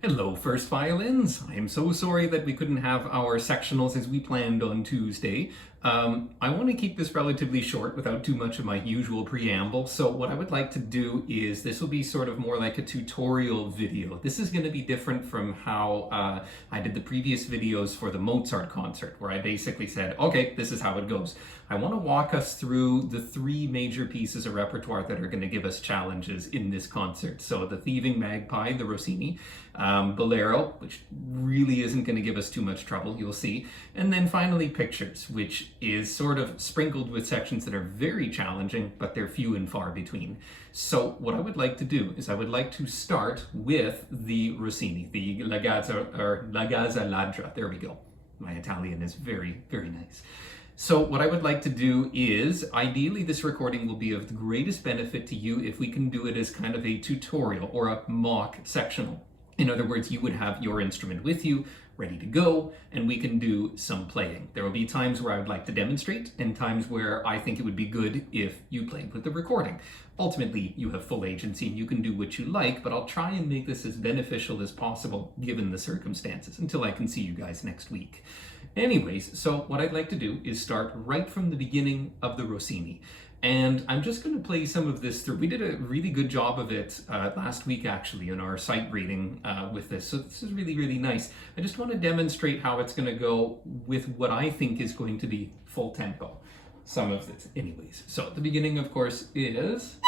Hello, First Violins. I am so sorry that we couldn't have our sectionals as we planned on Tuesday. I want to keep this relatively short without too much of my usual preamble, so what I would like to do is this will be sort of more like a tutorial video. This is going to be different from how I did the previous videos for the Mozart concert, where I basically said, okay, this is how it goes. I want to walk us through the three major pieces of repertoire that are going to give us challenges in this concert. So the Thieving Magpie, the Rossini, Bolero, which really isn't going to give us too much trouble, you'll see, and then finally Pictures, which is sort of sprinkled with sections that are very challenging, but they're few and far between. So what I would like to do is I would like to start with the Rossini, the La Gazza Ladra. There we go. My Italian is very, very nice. So what I would like to do is, ideally this recording will be of the greatest benefit to you if we can do it as kind of a tutorial or a mock sectional. In other words, you would have your instrument with you, ready to go, and we can do some playing. There will be times where I would like to demonstrate and times where I think it would be good if you played with the recording. Ultimately, you have full agency and you can do what you like, but I'll try and make this as beneficial as possible given the circumstances until I can see you guys next week. Anyways, so what I'd like to do is start right from the beginning of the Rossini. And I'm just going to play some of this through. We did a really good job of it last week, actually, in our sight reading with this. So this is really, really nice. I just want to demonstrate how it's going to go with what I think is going to be full tempo. Some of this, anyways. So the beginning, of course, is...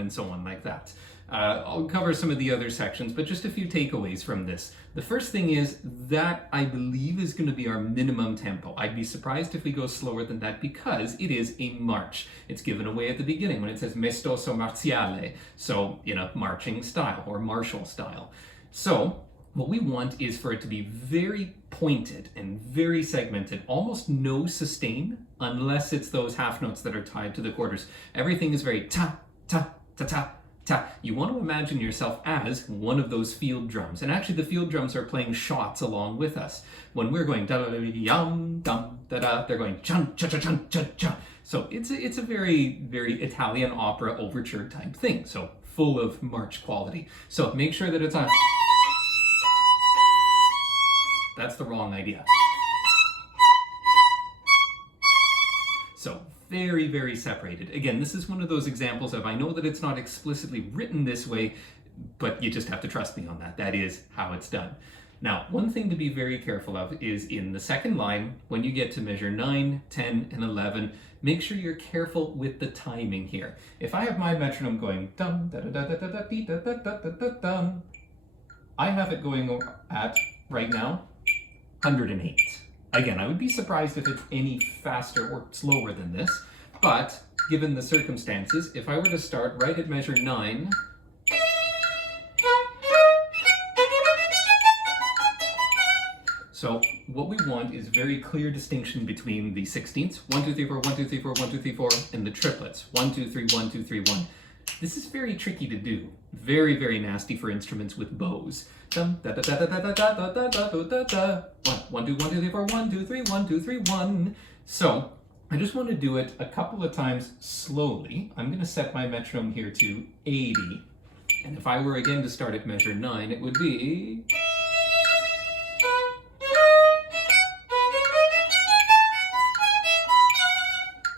and so on like that. I'll cover some of the other sections, but just a few takeaways from this. The first thing is that I believe is going to be our minimum tempo. I'd be surprised if we go slower than that because it is a march. It's given away at the beginning when it says maestoso marziale, so in a marching style or martial style. So what we want is for it to be very pointed and very segmented, almost no sustain unless it's those half notes that are tied to the quarters. Everything is very ta, ta, ta, ta, ta. You want to imagine yourself as one of those field drums. And actually the field drums are playing shots along with us. When we're going da da da yum dum da da, they're going chun cha cha chun cha cha. So it's a very, very Italian opera overture type thing. So full of march quality. So make sure that it's on. That's the wrong idea. So very, very separated. Again, this is one of those examples of, I know that it's not explicitly written this way, but you just have to trust me on that. That is how it's done. Now, one thing to be very careful of is in the second line, when you get to measure 9, 10, and 11, make sure you're careful with the timing here. If I have my metronome going dum da da da da da da da da da da da dum, I have it going at, right now, 108. Again, I would be surprised if it's any faster or slower than this, but given the circumstances, if I were to start right at measure 9, so what we want is very clear distinction between the sixteenths, 1, 2, 3, 4, 1, 2, 3, 4, 1, 2, 3, 4, and the triplets, 1, 2, 3, 1, 2, 3, 1. This is very tricky to do. Very, very nasty for instruments with bows. Dum da da da da da da da da da da da. 1, 2, 1, 2, 3, 4, 1, 2, 3, 1, 2, 3, 1. So I just want to do it a couple of times slowly. I'm going to set my metronome here to 80. And if I were again to start at measure 9, it would be...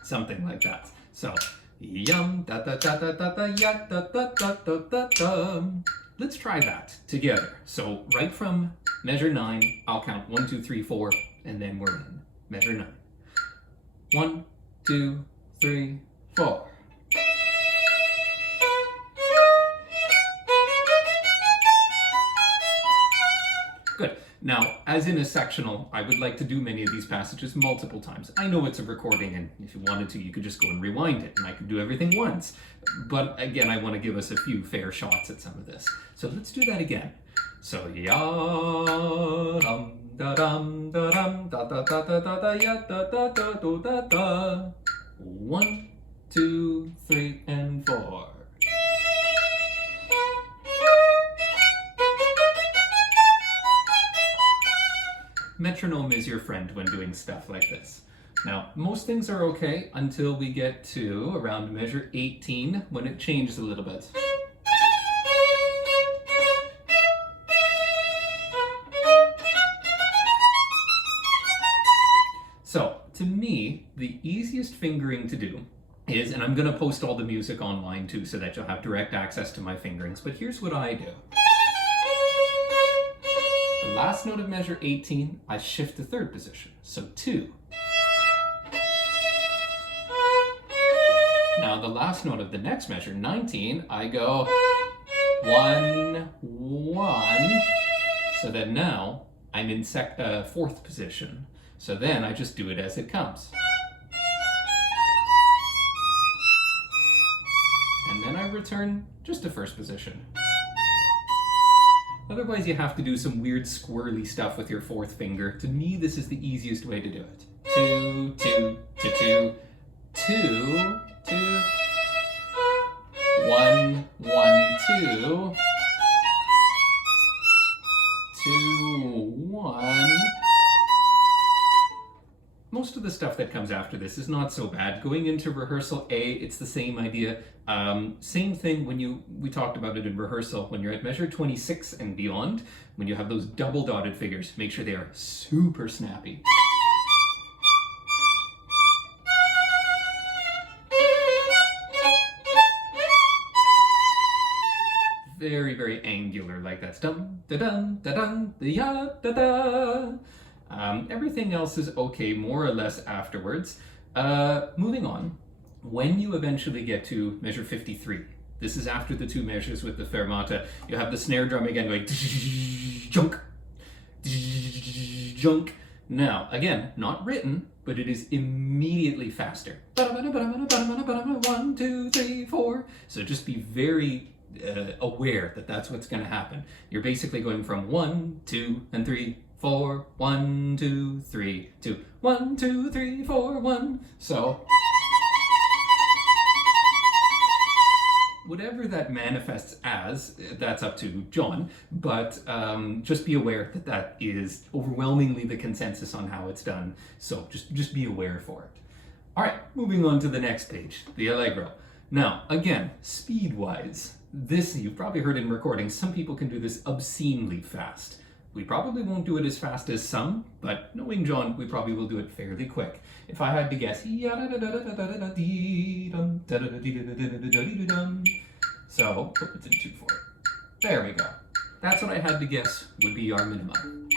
something like that. So, yum da da da da da da ya da da da da da da. Let's try that together. So right from measure 9, I'll count 1, 2, 3, 4, and then we're in measure 9. 1, 2, 3, 4. Good. Now, as in a sectional, I would like to do many of these passages multiple times. I know it's a recording, and if you wanted to, you could just go and rewind it, and I could do everything once. But again, I want to give us a few fair shots at some of this. So let's do that again. So, ya dum da dum da dum da da da da da da ya da da da da da da. 1, 2, 3, and 4. Metronome is your friend when doing stuff like this. Now, most things are okay until we get to around measure 18 when it changes a little bit. So, to me, the easiest fingering to do is, and I'm going to post all the music online too so that you'll have direct access to my fingerings, but here's what I do. The last note of measure 18, I shift to third position, so 2. Now the last note of the next measure, 19, I go 1, 1, so that now I'm in fourth position. So then I just do it as it comes. And then I return just to first position. Otherwise you have to do some weird squirrely stuff with your fourth finger. To me, this is the easiest way to do it. 2, 2, 2, 2, 2, 2, 1, 1, 2, 2, 1. Most of the stuff that comes after this is not so bad. Going into rehearsal A, it's the same idea. Same thing when we talked about it in rehearsal. When you're at measure 26 and beyond, when you have those double dotted figures, make sure they are super snappy. Very, very angular like that. Dum da dum da dum ya da da. Everything else is okay, more or less, afterwards. Moving on, when you eventually get to measure 53, this is after the 2 measures with the fermata, you have the snare drum again going junk, junk. Now, again, not written, but it is immediately faster. 1, 2, 3, 4. So just be very aware that that's what's going to happen. You're basically going from 1, 2, and 3, 4, 1, 2, 3, 2, 1, 2, 3, 4, 1. So whatever that manifests as, that's up to John, but just be aware that that is overwhelmingly the consensus on how it's done. So just be aware for it. All right, moving on to the next page, the Allegro. Now, again, speed-wise, this you've probably heard in recordings, some people can do this obscenely fast. We probably won't do it as fast as some, but knowing John, we probably will do it fairly quick. If I had to guess, so it's in 2/4. There we go. That's what I had to guess would be our minimum.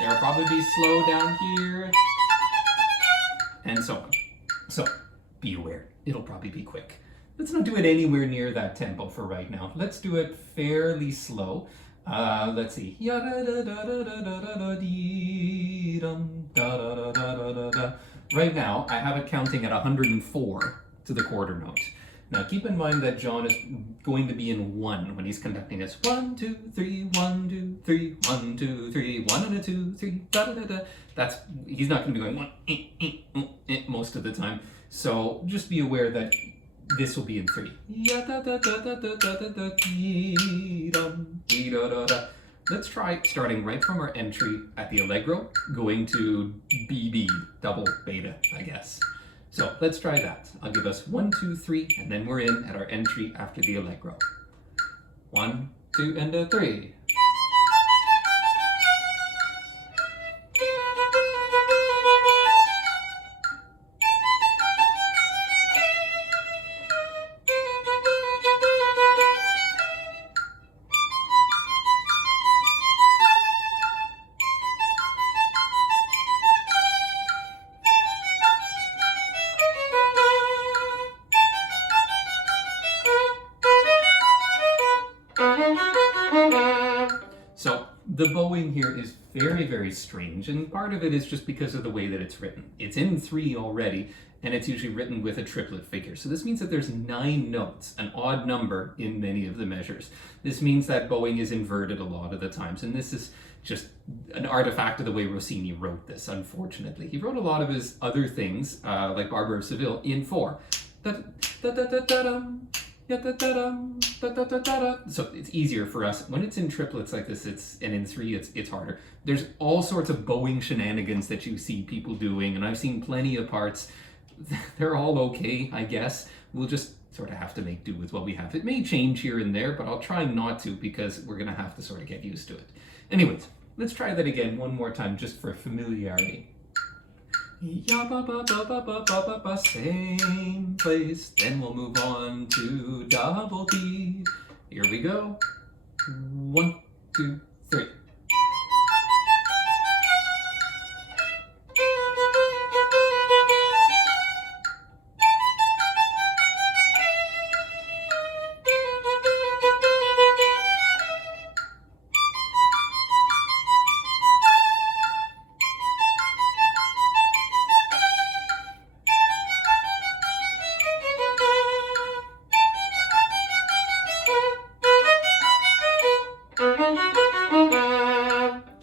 There'll probably be slow down here, and so on. So, be aware, it'll probably be quick. Let's not do it anywhere near that tempo for right now. Let's do it fairly slow. Let's see. Right now, I have it counting at 104 to the quarter note. Now keep in mind that John is going to be in 1 when he's conducting this. 1, 2, 3, 1, 2, 3, 1, 2, 3, 1 and a 2, 3, da da da da. He's not going to be going 1 most of the time. So just be aware that this will be in 3. Let's try starting right from our entry at the Allegro, going to BB, double beta, I guess. So let's try that. I'll give us 1, 2, 3, and then we're in at our entry after the Allegro. 1, 2, and a 3. the bowing here is very, very strange, and part of it is just because of the way that it's written. It's in 3 already, and it's usually written with a triplet figure. So this means that there's 9 notes, an odd number in many of the measures. This means that bowing is inverted a lot of the times, and this is just an artifact of the way Rossini wrote this, unfortunately. He wrote a lot of his other things, like Barber of Seville, in 4. So it's easier for us. When it's in triplets like this, and in 3, it's harder. There's all sorts of bowing shenanigans that you see people doing, and I've seen plenty of parts. They're all okay, I guess. We'll just sort of have to make do with what we have. It may change here and there, but I'll try not to because we're going to have to sort of get used to it. Anyways, let's try that again one more time just for familiarity. Ya ba ba ba ba ba ba ba ba, same place. Then we'll move on to double D. Here we go. 1, 2, 3.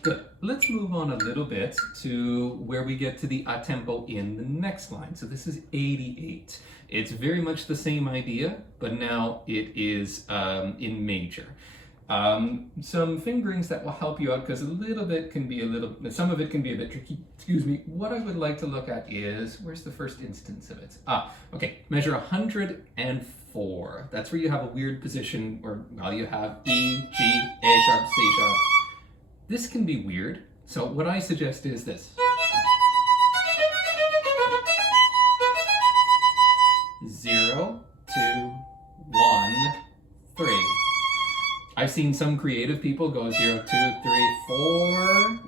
Good. Let's move on a little bit to where we get to the a tempo in the next line. So this is 88. It's very much the same idea, but now it is in major. Some fingerings that will help you out because some of it can be a bit tricky. Excuse me. What I would like to look at is, where's the first instance of it? Okay. Measure 104. That's where you have a weird position where, well, you have E, G, A sharp, C sharp. This can be weird. So what I suggest is this. 0, 2, 1, 3. I've seen some creative people go 0, 2, 3, 4.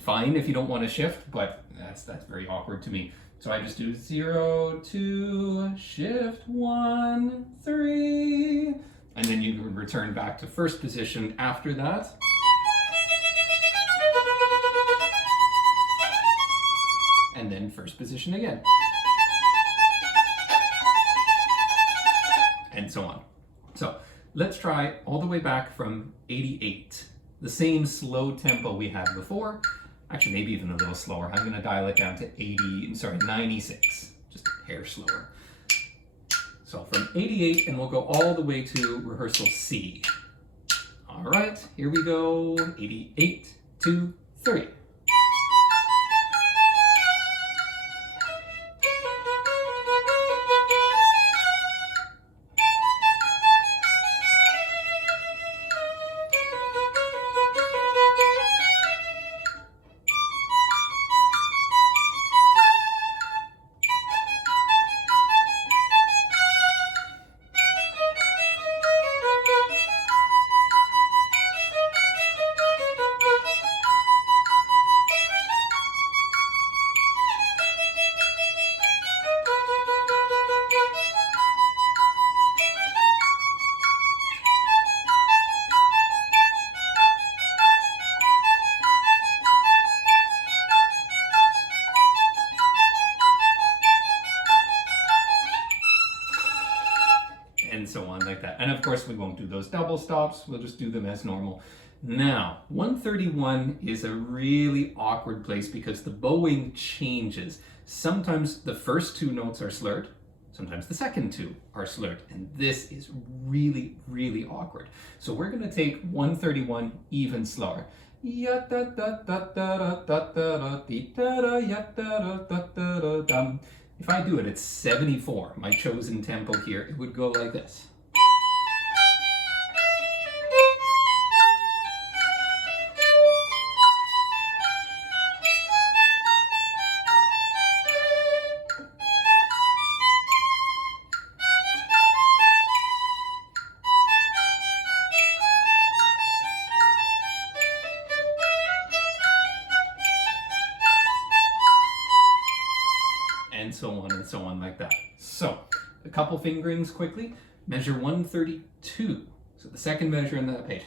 Fine if you don't want to shift, but that's very awkward to me. So I just do 0, 2, shift 1, 3. And then you return back to first position after that. And then first position again. And so on. So let's try all the way back from 88. The same slow tempo we had before. Actually, maybe even a little slower. I'm going to dial it down to 96. Just a hair slower. So from 88, and we'll go all the way to rehearsal C. All right, here we go. 88, 2, 3. And so on like that. And of course we won't do those double stops, we'll just do them as normal. Now, 131 is a really awkward place because the bowing changes. Sometimes the first 2 notes are slurred, sometimes the second 2 are slurred, and this is really, really awkward. So we're going to take 131 even slower. If I do it at 74, my chosen tempo here, it would go like this. And so on like that. So, a couple fingerings quickly. Measure 132. So the second measure in that page.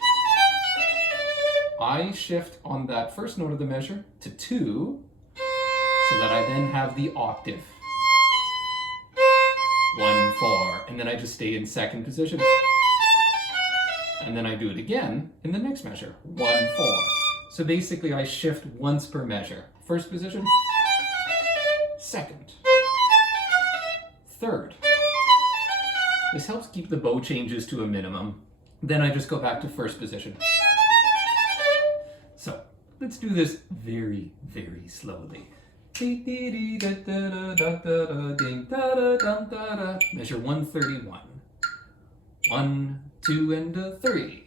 I shift on that first note of the measure to 2, so that I then have the octave. 1, 4, and then I just stay in second position. And then I do it again in the next measure, 1, 4. So basically I shift once per measure. First position, second, third. This helps keep the bow changes to a minimum. Then I just go back to first position. So let's do this very, very slowly. Measure 131. 1, 2, and a 3.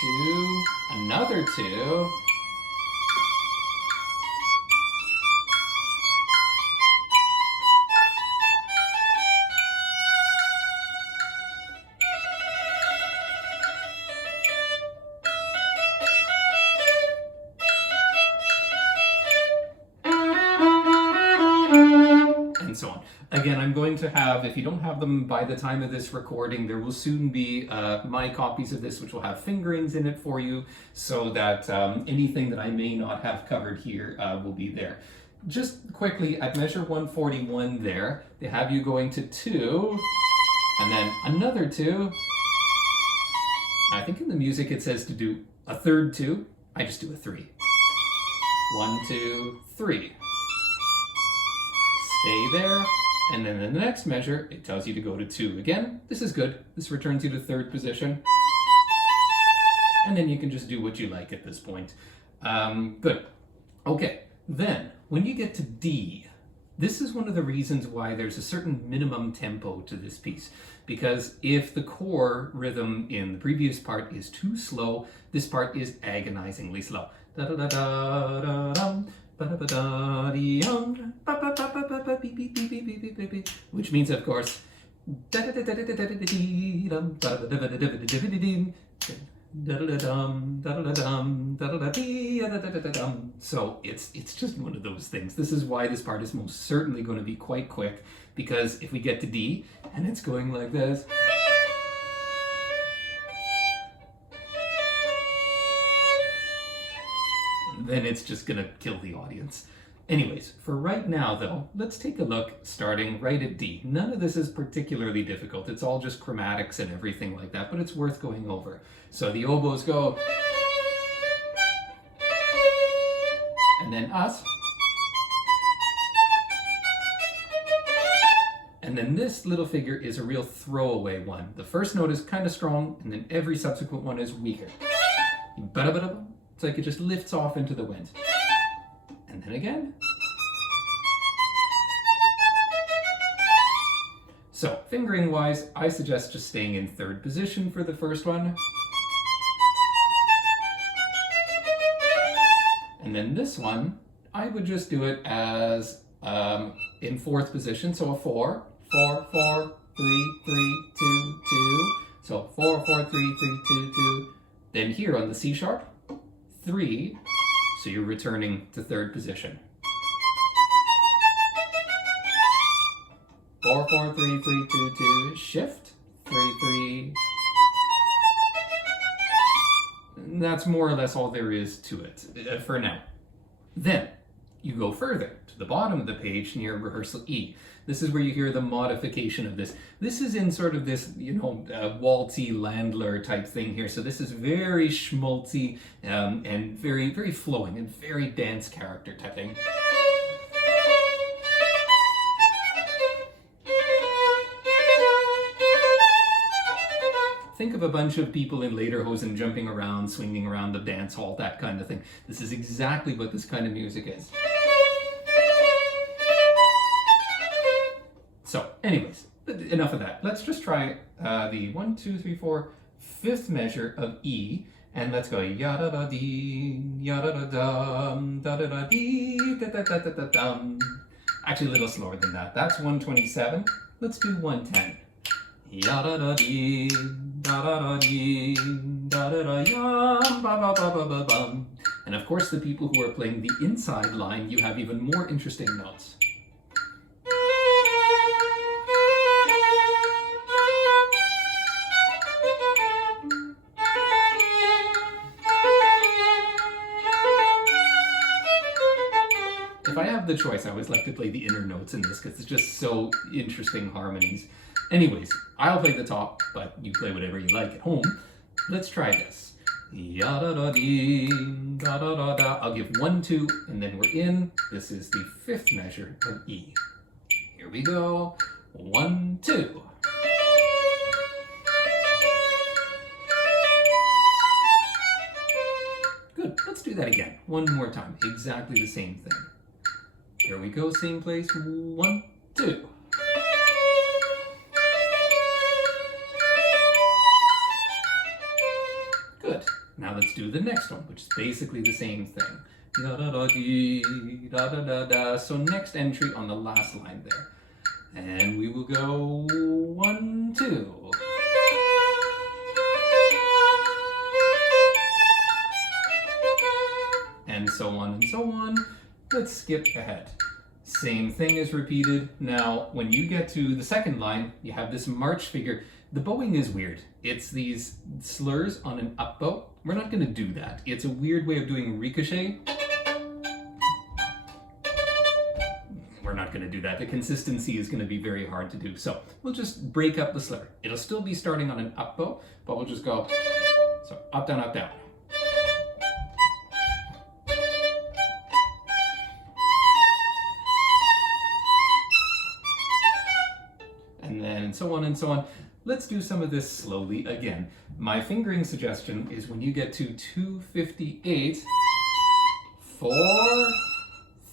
Two, another 2. And so on. Again, I'm going to have, if you don't have them by the time of this recording, there will soon be my copies of this, which will have fingerings in it for you, so that anything that I may not have covered here will be there. Just quickly, at measure 141 there, they have you going to 2, and then another 2. I think in the music it says to do a third 2. I just do a 3. 1, 2, 3. Stay there, and then in the next measure, it tells you to go to 2 again. This is good. This returns you to third position. And then you can just do what you like at this point. Good. Okay, then, when you get to D, this is one of the reasons why there's a certain minimum tempo to this piece. Because if the core rhythm in the previous part is too slow, this part is agonizingly slow. Da-da-da-da-da-dum. Which means, of course, so it's just one of those things. This is why this part is most certainly going to be quite quick, because if we get to D and it's going like this, then it's just gonna kill the audience. Anyways, for right now though, let's take a look starting right at D. None of this is particularly difficult. It's all just chromatics and everything like that, but it's worth going over. So the oboes go, and then us, and then this little figure is a real throwaway one. The first note is kind of strong, and then every subsequent one is weaker. It's like it just lifts off into the wind. And then again. So, fingering wise, I suggest just staying in third position for the first one. And then this one, I would just do it as in fourth position. So a 4, 4, 4, 3, 3, 2, 2. So 4, 4, 3, 3, 2, 2. Then here on the C sharp, 3, so you're returning to third position. 4, 4, 3, 3, 2, 2, shift, 3, 3. And that's more or less all there is to it for now. Then you go further to the bottom of the page near rehearsal E. This is where you hear the modification of this. This is in sort of this, waltzy Landler type thing here. So this is very schmaltzy and very, very flowing and very dance character type thing. Think of a bunch of people in lederhosen jumping around, swinging around the dance hall, that kind of thing. This is exactly what this kind of music is. So, anyways, enough of that. Let's just try the 1, 2, 3, 4, fifth measure of E, and let's go yada da dee, yada da dum, da da da dee, da da da da da dum, Actually, a little slower than that. That's 127. Let's do 110. Ya da da dee, da da da dee, da da da yum, ba ba ba ba ba bum. And of course, the people who are playing the inside line, you have even more interesting notes. If I have the choice, I always like to play the inner notes in this because it's just so interesting harmonies. Anyways, I'll play the top, but you play whatever you like at home. Let's try this. Ya da da dee, da da da da. I'll give 1, 2, and then we're in. This is the 5th measure of E. Here we go. 1, 2. Good. Let's do that again. One more time. Exactly the same thing. Here we go, same place. 1, 2. Good. Now let's do the next one, which is basically the same thing. Da da da dee, da da da da. So next entry on the last line there. And we will go 1, 2. And so on and so on. Let's skip ahead. Same thing is repeated. Now, when you get to the second line, you have this march figure. The bowing is weird. It's these slurs on an up bow. We're not going to do that. It's a weird way of doing ricochet. We're not going to do that. The consistency is going to be very hard to do. So we'll just break up the slur. It'll still be starting on an up bow, but we'll just go, so up, down, up, down. And so on and so on. Let's do some of this slowly again. My fingering suggestion is when you get to 258, 4,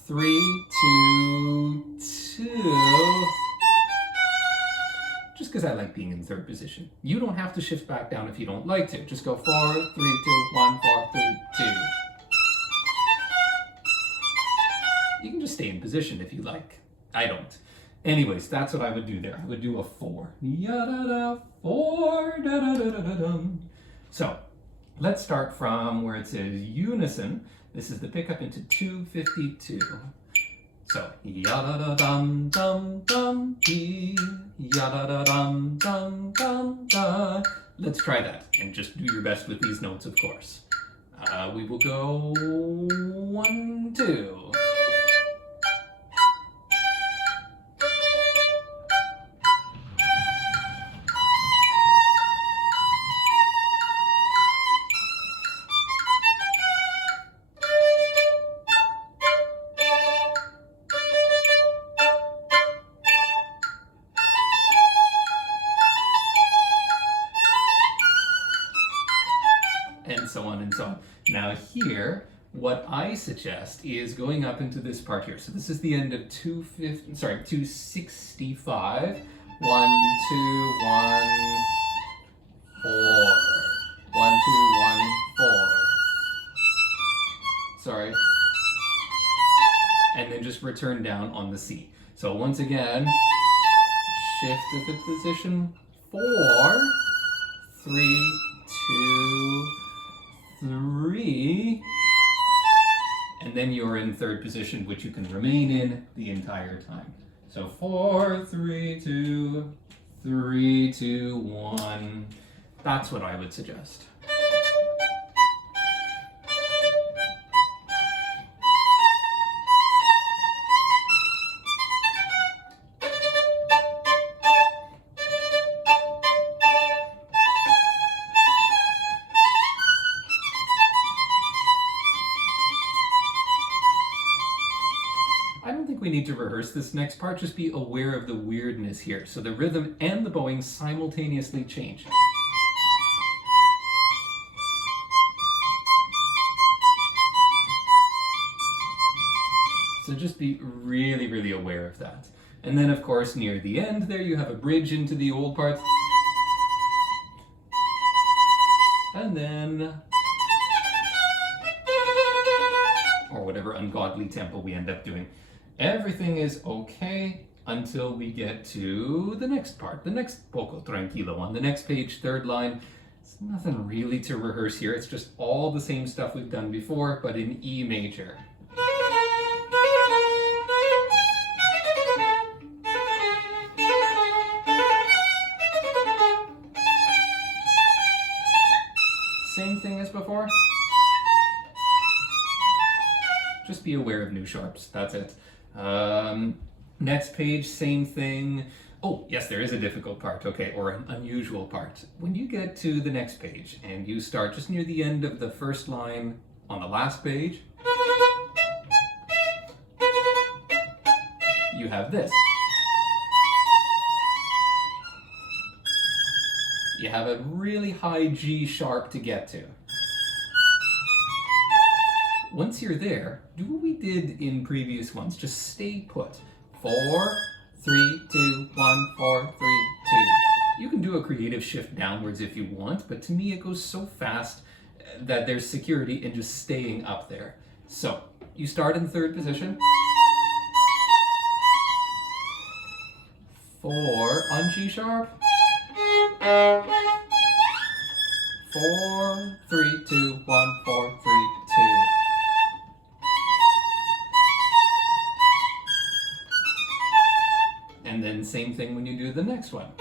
3, 2, 2. Just because I like being in third position. You don't have to shift back down if you don't like to. Just go 4, 3, 2, 1, 4, 3, 2. You can just stay in position if you like. I don't. Anyways, that's what I would do there. I would do a 4. Ya-da-da, 4, da-da-da-da-dum. So, let's start from where it says unison. This is the pickup into 252. So, ya-da-da-dum-dum-dum-dee, ya-da-da-dum-dum-dum-da. Let's try that, and just do your best with these notes, of course. We will go 1, 2. And so on and so on. Now here, what I suggest is going up into this part here. So this is the end of 265. 1, 2, 1, 4. 1, 2, 1, 4. Sorry. And then just return down on the C. So once again, shift to the position 4, 3, 2, 3, and then you're in third position, which you can remain in the entire time. So 4, 3, 2, 3, 2, 1. That's what I would suggest. I don't think we need to rehearse this next part, just be aware of the weirdness here. So the rhythm and the bowing simultaneously change. So just be really, really aware of that. And then of course near the end there you have a bridge into the old part. And then, or whatever ungodly tempo we end up doing. Everything is okay until we get to the next part, the next poco tranquilo one, the next page, third line. It's nothing really to rehearse here. It's just all the same stuff we've done before, but in E major. Same thing as before. Just be aware of new sharps, that's it. Next page, same thing. Oh, yes, there is a difficult part, okay, or an unusual part. When you get to the next page and you start just near the end of the first line on the last page, you have this. You have a really high G sharp to get to. Once you're there, do what we did in previous ones. Just stay put. 4, 3, 2, 1, 4, 3, 2. You can do a creative shift downwards if you want, but to me it goes so fast that there's security in just staying up there. So, you start in third position. 4 on G sharp. 4, 3, 2, 1, 4, 3, 2. And then same thing when you do the next one.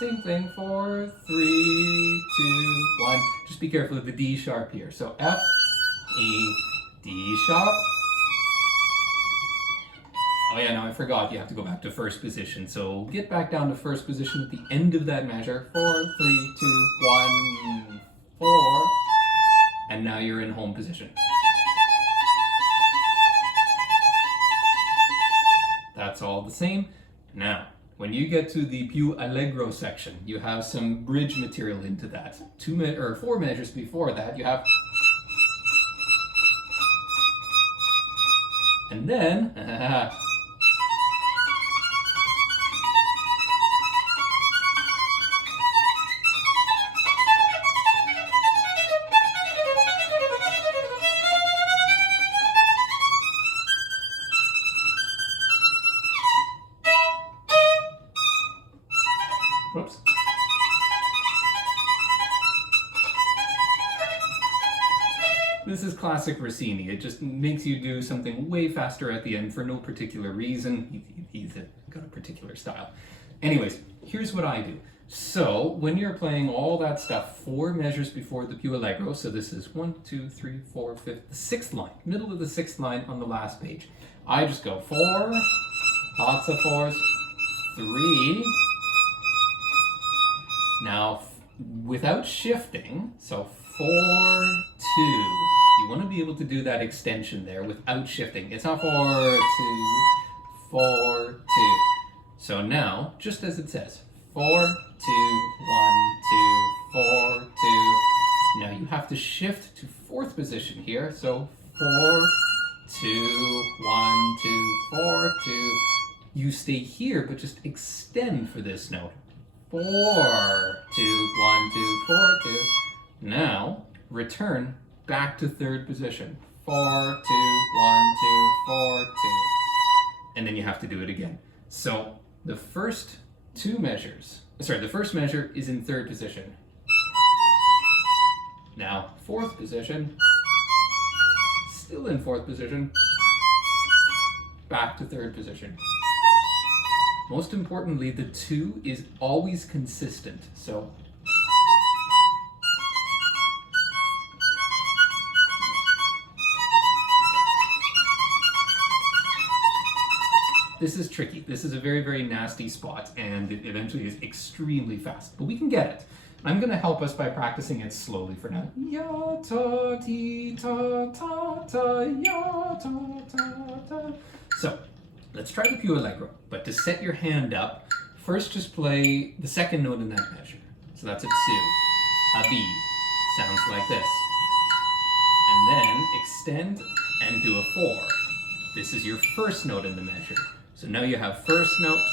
Same thing, 4, 3, 2, 1. Just be careful of the D sharp here. So F, E, D sharp. Oh yeah, no, I forgot. You have to go back to first position. So get back down to first position at the end of that measure. 4, 3, 2, 1, 4. And now you're in home position. That's all the same. Now, when you get to the più allegro section, you have some bridge material into that. 4 measures before that, you have. And then, whoops. This is classic Rossini. It just makes you do something way faster at the end for no particular reason. He's got a particular style. Anyways, here's what I do. So when you're playing all that stuff 4 measures before the più allegro, so this is 1, 2, 3, 4, 5, the 6th line, middle of the 6th line on the last page. I just go 4, lots of 4s, 3. Now, without shifting, so 4, 2. You want to be able to do that extension there without shifting. It's not 4, 2, 4, 2. So now, just as it says, 4, 2, 1, 2, 4, 2. Now you have to shift to 4th position here. So 4, 2, 1, 2, 4, 2. You stay here, but just extend for this note. 4, 2, 1, 2, 4, 2. Now, return back to 3rd position. 4, 2, 1, 2, 4, 2. And then you have to do it again. So the first 2 measures, the first measure is in 3rd position. Now, 4th position, still in 4th position, back to 3rd position. Most importantly, the 2 is always consistent. So this is tricky. This is a very, very nasty spot, and it eventually is extremely fast. But we can get it. I'm going to help us by practicing it slowly for now. Ya ta ti ta ta ta ya ta ta ta. So let's try the più allegro. But to set your hand up, first just play the 2nd note in that measure. So that's a 2. A B sounds like this. And then extend and do a 4. This is your 1st note in the measure. So now you have 1st note,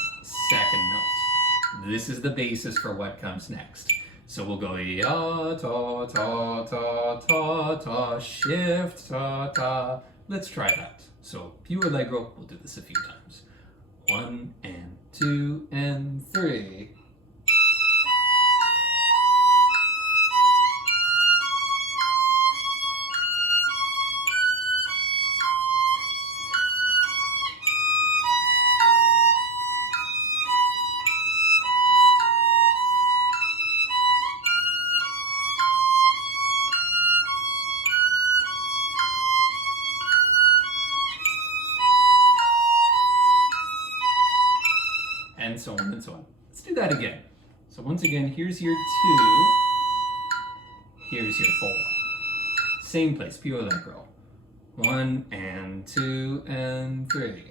2nd note. This is the basis for what comes next. So we'll go ya, ta, ta, ta, ta, ta, shift, ta, ta. Let's try that. So più allegro, we'll do this a few times. 1 and 2 and 3. And so on and so on. Let's do that again. So once again, here's your 2, here's your 4. Same place, più allegro. 1 and 2 and 3.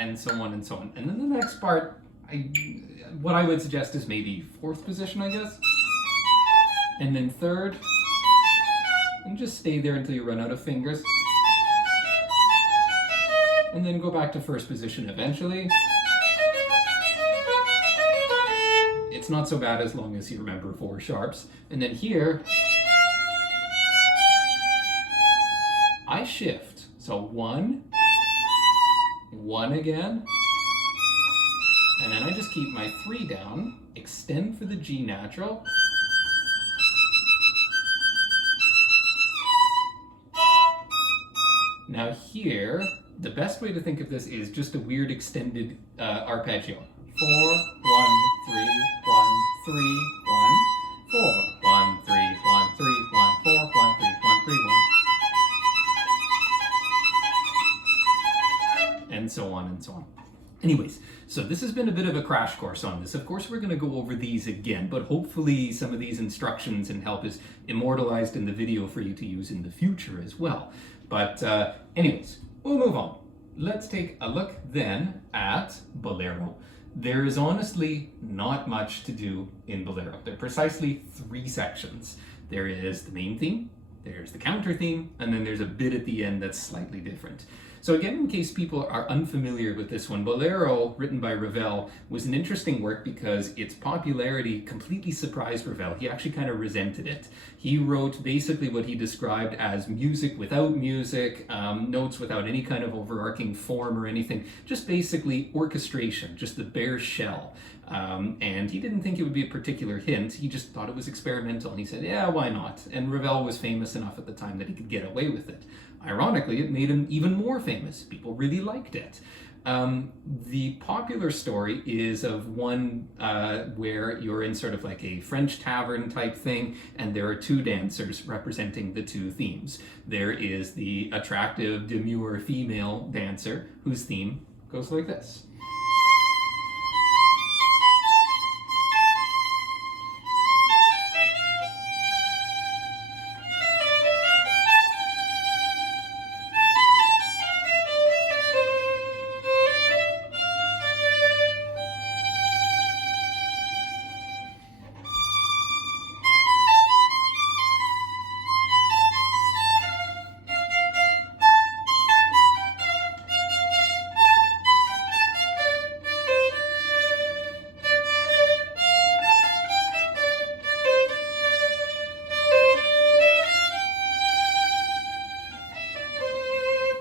And so on and so on. And then the next part, what I would suggest is maybe 4th position, I guess. And then 3rd. And just stay there until you run out of fingers. And then go back to 1st position eventually. It's not so bad as long as you remember 4 sharps. And then here, I shift. So 1, 1 again, and then I just keep my 3 down, extend for the G natural, now here, the best way to think of this is just a weird extended arpeggio. 4, 1, 3, 1, 3, 1, 4, 1, 3, 1, 3, 1, 4, 1, 3, 1, 3, 1. And so on and so on. Anyways, so this has been a bit of a crash course on this. Of course, we're going to go over these again, but hopefully some of these instructions and help is immortalized in the video for you to use in the future as well. But anyways, we'll move on. Let's take a look then at Bolero. There is honestly not much to do in Bolero. There are precisely 3 sections. There is the main theme, there's the counter theme, and then there's a bit at the end that's slightly different. So again, in case people are unfamiliar with this one, Bolero, written by Ravel, was an interesting work because its popularity completely surprised Ravel. He actually kind of resented it. He wrote basically what he described as music without music, notes without any kind of overarching form or anything, just basically orchestration, just the bare shell. And he didn't think it would be a particular hint, he just thought it was experimental, and he said, yeah, why not? And Ravel was famous enough at the time that he could get away with it. Ironically, it made him even more famous. People really liked it. The popular story is of one where you're in sort of like a French tavern type thing, and there are 2 dancers representing the 2 themes. There is the attractive, demure female dancer whose theme goes like this.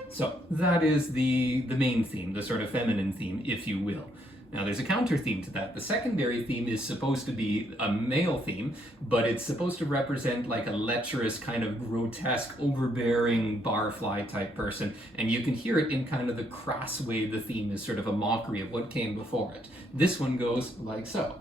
So that is the main theme, the sort of feminine theme, if you will. Now there's a counter theme to that. The secondary theme is supposed to be a male theme, but it's supposed to represent like a lecherous, kind of grotesque, overbearing barfly type person, and you can hear it in kind of the crass way the theme is sort of a mockery of what came before it. This one goes like so.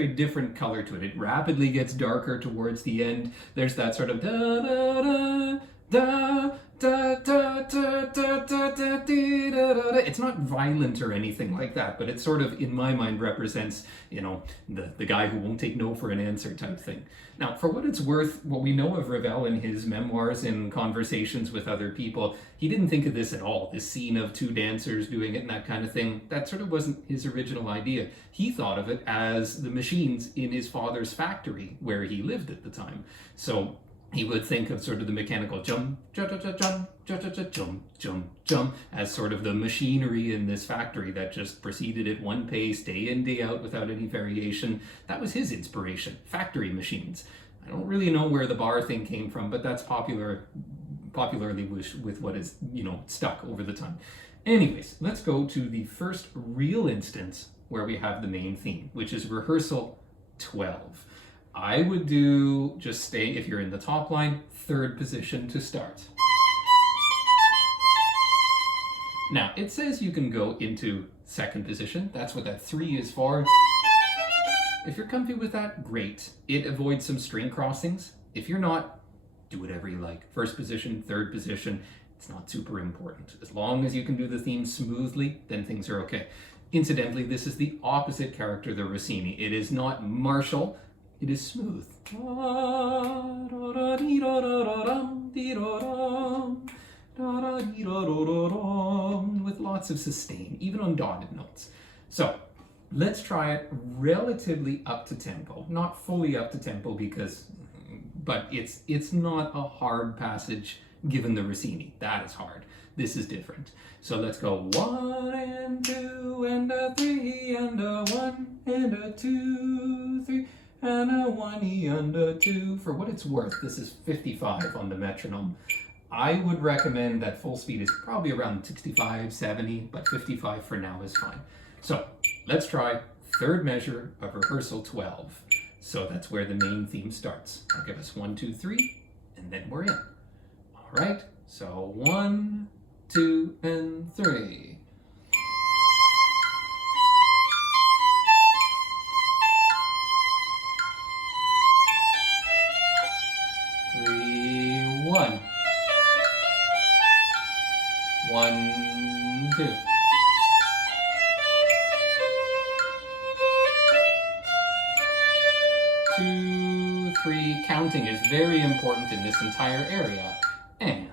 very different color to it. It rapidly gets darker towards the end. There's that sort of da da da da da da da da da da da. It's not violent or anything like that, but it sort of, in my mind, represents, you know, the guy who won't take no for an answer type thing. Now, for what it's worth, what we know of Ravel in his memoirs and conversations with other people, he didn't think of this at all. This scene of two dancers doing it and that kind of thing, that sort of wasn't his original idea. He thought of it as the machines in his father's factory where he lived at the time. So he would think of sort of the mechanical jump, jump, jump, jump, jump, jump, jump, jump, jump, as sort of the machinery in this factory that just proceeded at one pace, day in, day out, without any variation. That was his inspiration, factory machines. I don't really know where the bar thing came from, but that's popularly with what is, you know, stuck over the time. Anyways, let's go to the first real instance where we have the main theme, which is rehearsal 12. I would do, just stay, if you're in the top line, third position to start. Now, it says you can go into second position. That's what that 3 is for. If you're comfy with that, great. It avoids some string crossings. If you're not, do whatever you like. First position, third position, it's not super important. As long as you can do the theme smoothly, then things are okay. Incidentally, this is the opposite character, the Rossini. It is not martial. It is smooth. With lots of sustain, even on dotted notes. So let's try it relatively up to tempo. Not fully up to tempo but it's not a hard passage given the Rossini. That is hard. This is different. So let's go 1 and 2 and a 3 and a 1 and a 2, 3. And a 1 and a 2. For what it's worth, this is 55 on the metronome. I would recommend that full speed is probably around 65, 70, but 55 for now is fine. So let's try third measure of rehearsal 12. So that's where the main theme starts. I'll give us 1, 2, 3, and then we're in. All right, so 1, 2, and 3. 1, 1, 2. 2, 3. Counting is very important in this entire area. And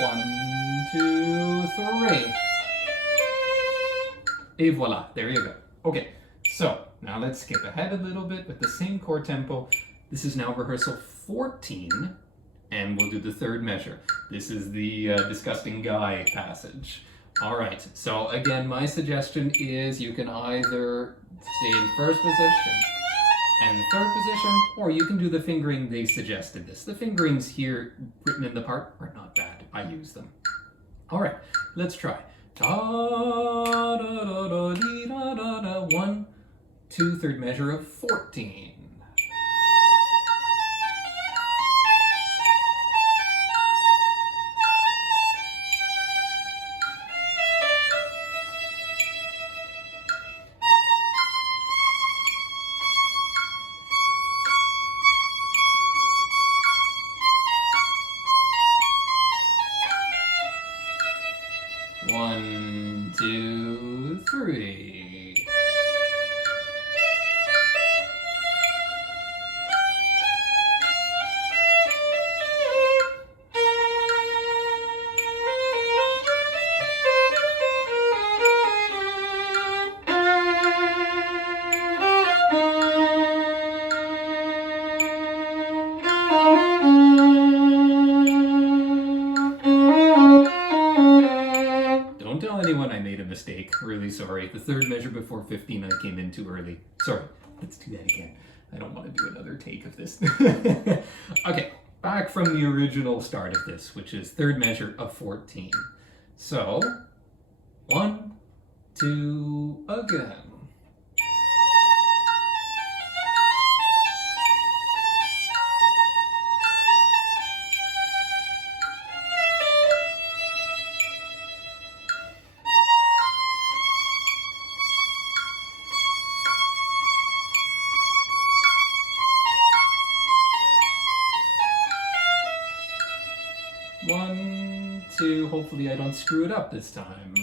1, 2, 3. Et voila, there you go. Okay, so now let's skip ahead a little bit with the same chord tempo. This is now rehearsal 14, and we'll do the third measure. This is the disgusting guy passage. All right, so again, my suggestion is you can either stay in first position and third position, or you can do the fingering they suggested this. The fingerings here written in the part are not bad. I use them. All right, let's try. Da, da, da, da, dee, da, da, da. 1, 2, third measure of 14. One, 2, 3. Don't tell anyone I made a mistake. Really sorry. The third measure before 15 I came in too early. Sorry. Let's do that again. I don't want to do another take of this. Okay. back from the original start of this, which is third measure of 14. So, 1, 2, again. One, two, hopefully I don't screw it up this time.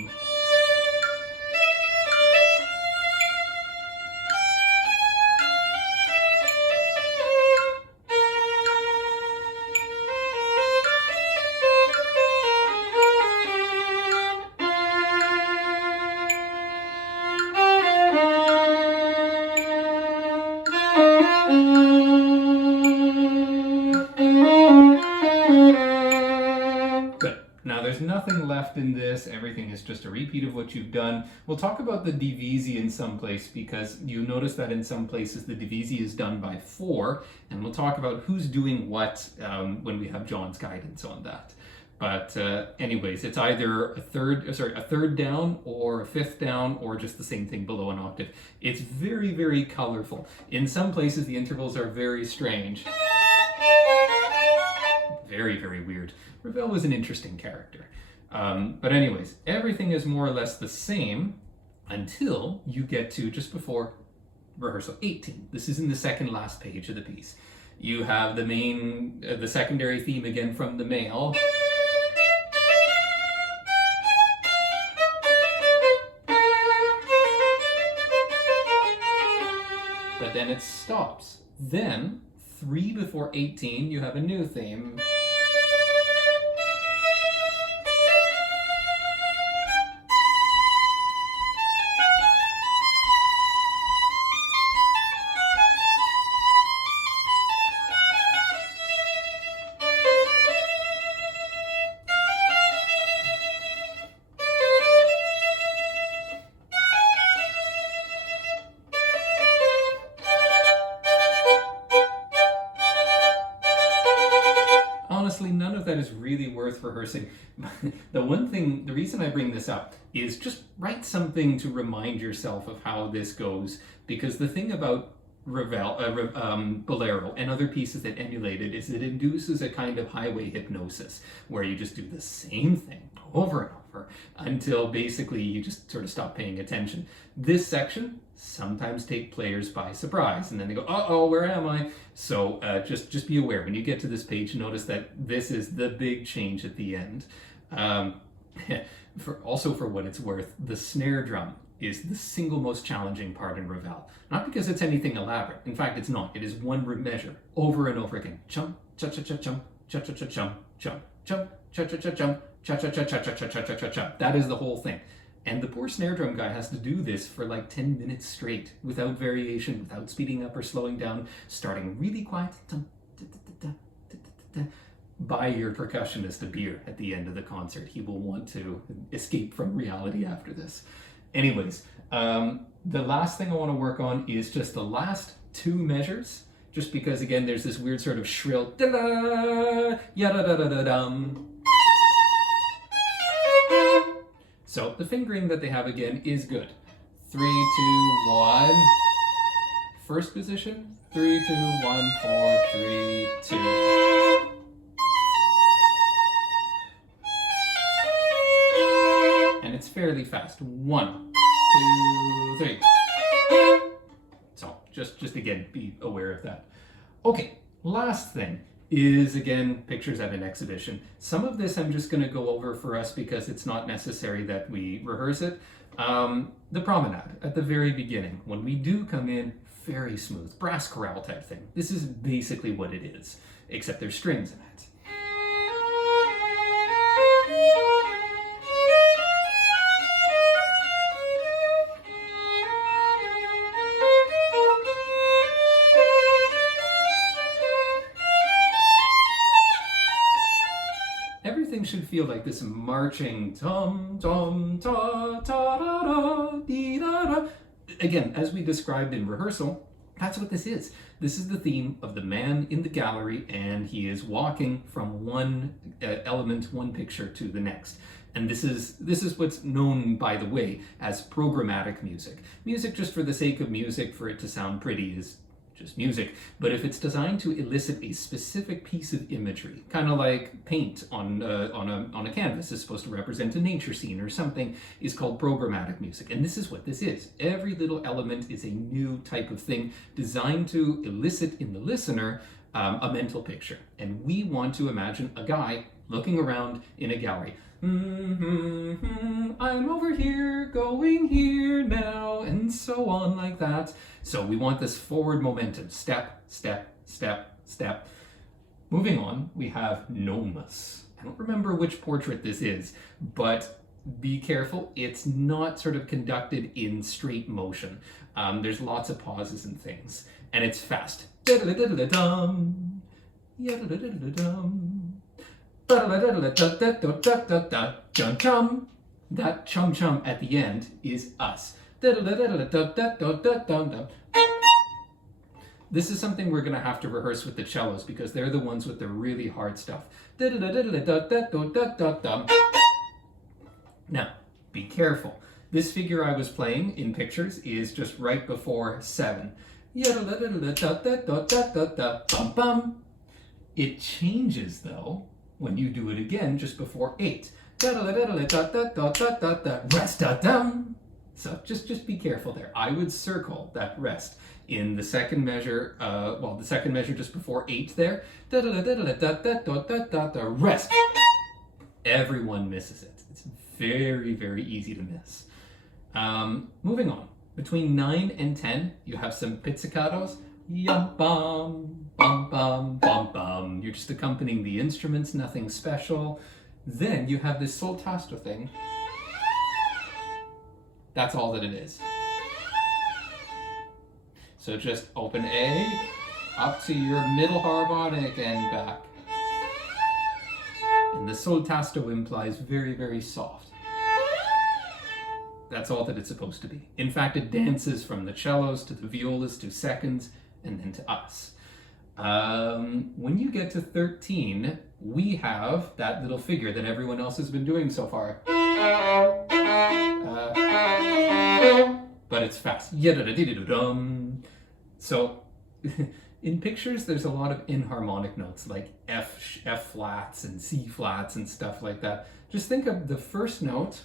Now there's nothing left in this, everything is just a repeat of what you've done. We'll talk about the divisi in some place because you notice that in some places the divisi is done by 4, and we'll talk about who's doing what when we have John's guidance on that. But anyways, it's either a third down or a fifth down or just the same thing below an octave. It's very, very colorful. In some places the intervals are very strange. Very, very weird. Ravel was an interesting character. But anyways, everything is more or less the same until you get to just before rehearsal 18. This is in the second last page of the piece. You have the secondary theme again from the male. But then it stops. Then, 3 before 18, you have a new theme. Honestly, none of that is really worth rehearsing. The reason I bring this up is just write something to remind yourself of how this goes, because the thing about Bolero and other pieces that emulate it is it induces a kind of highway hypnosis where you just do the same thing over and over until basically you just sort of stop paying attention. This section sometimes take players by surprise and then they go, uh-oh, where am I? So just be aware when you get to this page, notice that this is the big change at the end. For what it's worth, the snare drum is the single most challenging part in Ravel. Not because it's anything elaborate. In fact, it's not. It is one measure over and over again. Chum, cha-cha-cha-chum, cha-cha-cha-chum, chum, chum, cha-cha-cha-chum, cha-cha-cha-cha-cha-cha-cha-cha-cha. That is the whole thing. And the poor snare drum guy has to do this for like 10 minutes straight, without variation, without speeding up or slowing down, starting really quiet. Buy your percussionist a beer at the end of the concert. He will want to escape from reality after this. Anyways, the last thing I want to work on is just the last 2 measures, just because again there's this weird sort of shrill da-da, ya-da-da-da-da-dum. So the fingering that they have again is good. 3, 2, 1. First position. 3, 2, 1, 4, 3, 2. And it's fairly fast. 1, 2, 3. So just again, be aware of that. Okay, last thing is again pictures at an exhibition. Some of this I'm just going to go over for us because it's not necessary that we rehearse it. The promenade at the very beginning, when we do come in, very smooth, brass chorale type thing. This is basically what it is, except there's strings in it. Everything should feel like this marching tom tom ta ta da da dee da da. Again, as we described in rehearsal, That's what this is. This is the theme of the man in the gallery, and he is walking from one element, one picture to the next. And this is what's known, by the way, as programmatic music. Music just for the sake of music, for it to sound pretty, is just music. But if it's designed to elicit a specific piece of imagery, kind of like paint on a canvas is supposed to represent a nature scene or something, is called programmatic music. And this is what this is. Every little element is a new type of thing designed to elicit in the listener a mental picture. And we want to imagine a guy looking around in a gallery. I'm over here, going here now, and so on like that. So we want this forward momentum. Step, step, step, step. Moving on, we have Nomus. I don't remember which portrait this is, but be careful. It's not sort of conducted in straight motion. There's lots of pauses and things. And it's fast. Da-da-da-da-da-dum. Ya-da-da-da-da-dum. That chum chum at the end is us. This is something we're going to have to rehearse with the cellos because they're the ones with the really hard stuff. Now, be careful. This figure I was playing in pictures is just right before 7. It changes though when you do it again just before 8. Rest. So just be careful there. I would circle that rest in the second measure, the second measure just before 8 there. Rest. Everyone misses it. It's very, very easy to miss. Moving on. Between 9 and 10, you have some pizzicatos. Yum bum, bum bum, bum bum. You're just accompanying the instruments, nothing special. Then you have this sol tasto thing. That's all that it is. So just open A, up to your middle harmonic and back. And the sol tasto implies very, very soft. That's all that it's supposed to be. In fact, it dances from the cellos to the violas to seconds and then to us. When you get to 13, we have that little figure that everyone else has been doing so far. But it's fast. So in pictures, there's a lot of inharmonic notes like F flats and C flats and stuff like that. Just think of the first note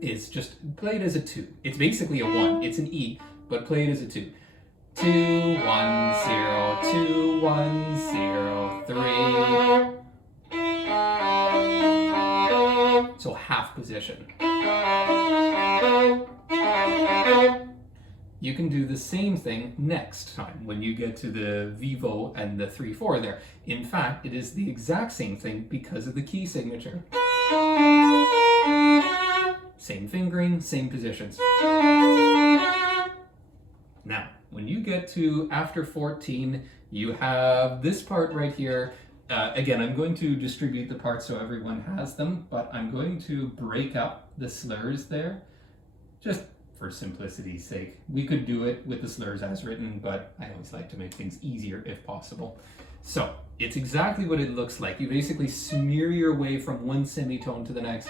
is just played as a 2. It's basically a 1. It's an E, but played as a 2. 2, 1, 0, 2, 1, 0, 3. So half position. You can do the same thing next time when you get to the vivo and the 3/4 there. In fact, it is the exact same thing because of the key signature. Same fingering, same positions. Now, when you get to after 14, you have this part right here. Again, I'm going to distribute the parts so everyone has them, but I'm going to break up the slurs there, just for simplicity's sake. We could do it with the slurs as written, but I always like to make things easier if possible. So, it's exactly what it looks like. You basically smear your way from one semitone to the next.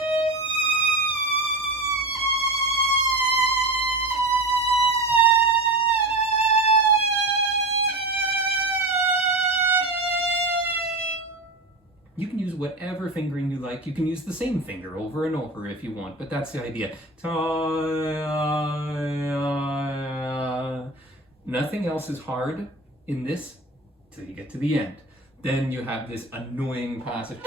You can use whatever fingering you like. You can use the same finger over and over if you want, but that's the idea. Nothing else is hard in this till you get to the end. Then you have this annoying passage.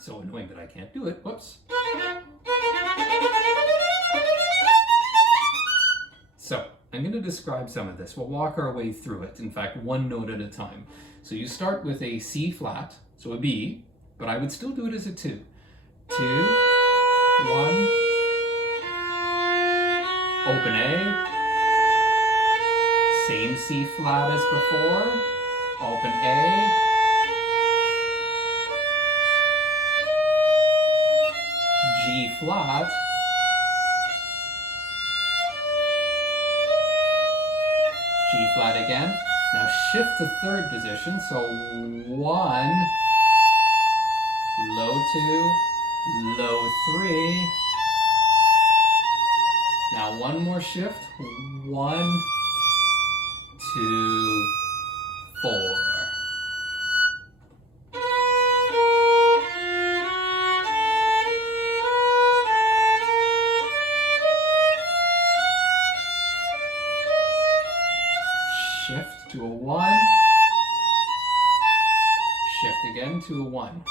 So annoying that I can't do it. Whoops. So, I'm going to describe some of this. We'll walk our way through it, in fact, one note at a time. So you start with a C flat, so a B, but I would still do it as a 2. 2, 1, open A, same C flat as before, open A, G flat, G flat again. Now shift to third position, so 1, low 2, low 3. Now one more shift, 1, 2, 4. Shift to a 1, shift again to a 1.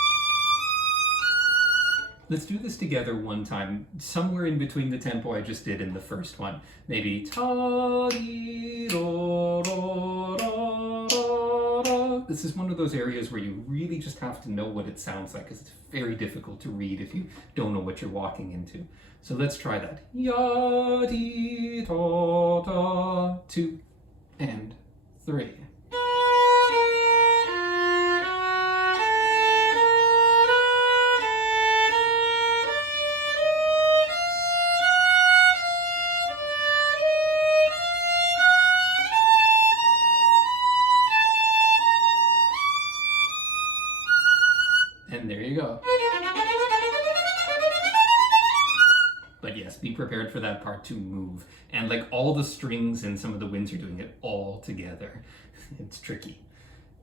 Let's do this together one time, somewhere in between the tempo I just did in the first one. Maybe ta dee ro ro ro ro. This is one of those areas where you really just have to know what it sounds like, because it's very difficult to read if you don't know what you're walking into. So let's try that. Ya dee da da. 2 and 3. And there you go. But yes, be prepared for that part to move. And like all the strings and some of the winds are doing it all together. It's tricky.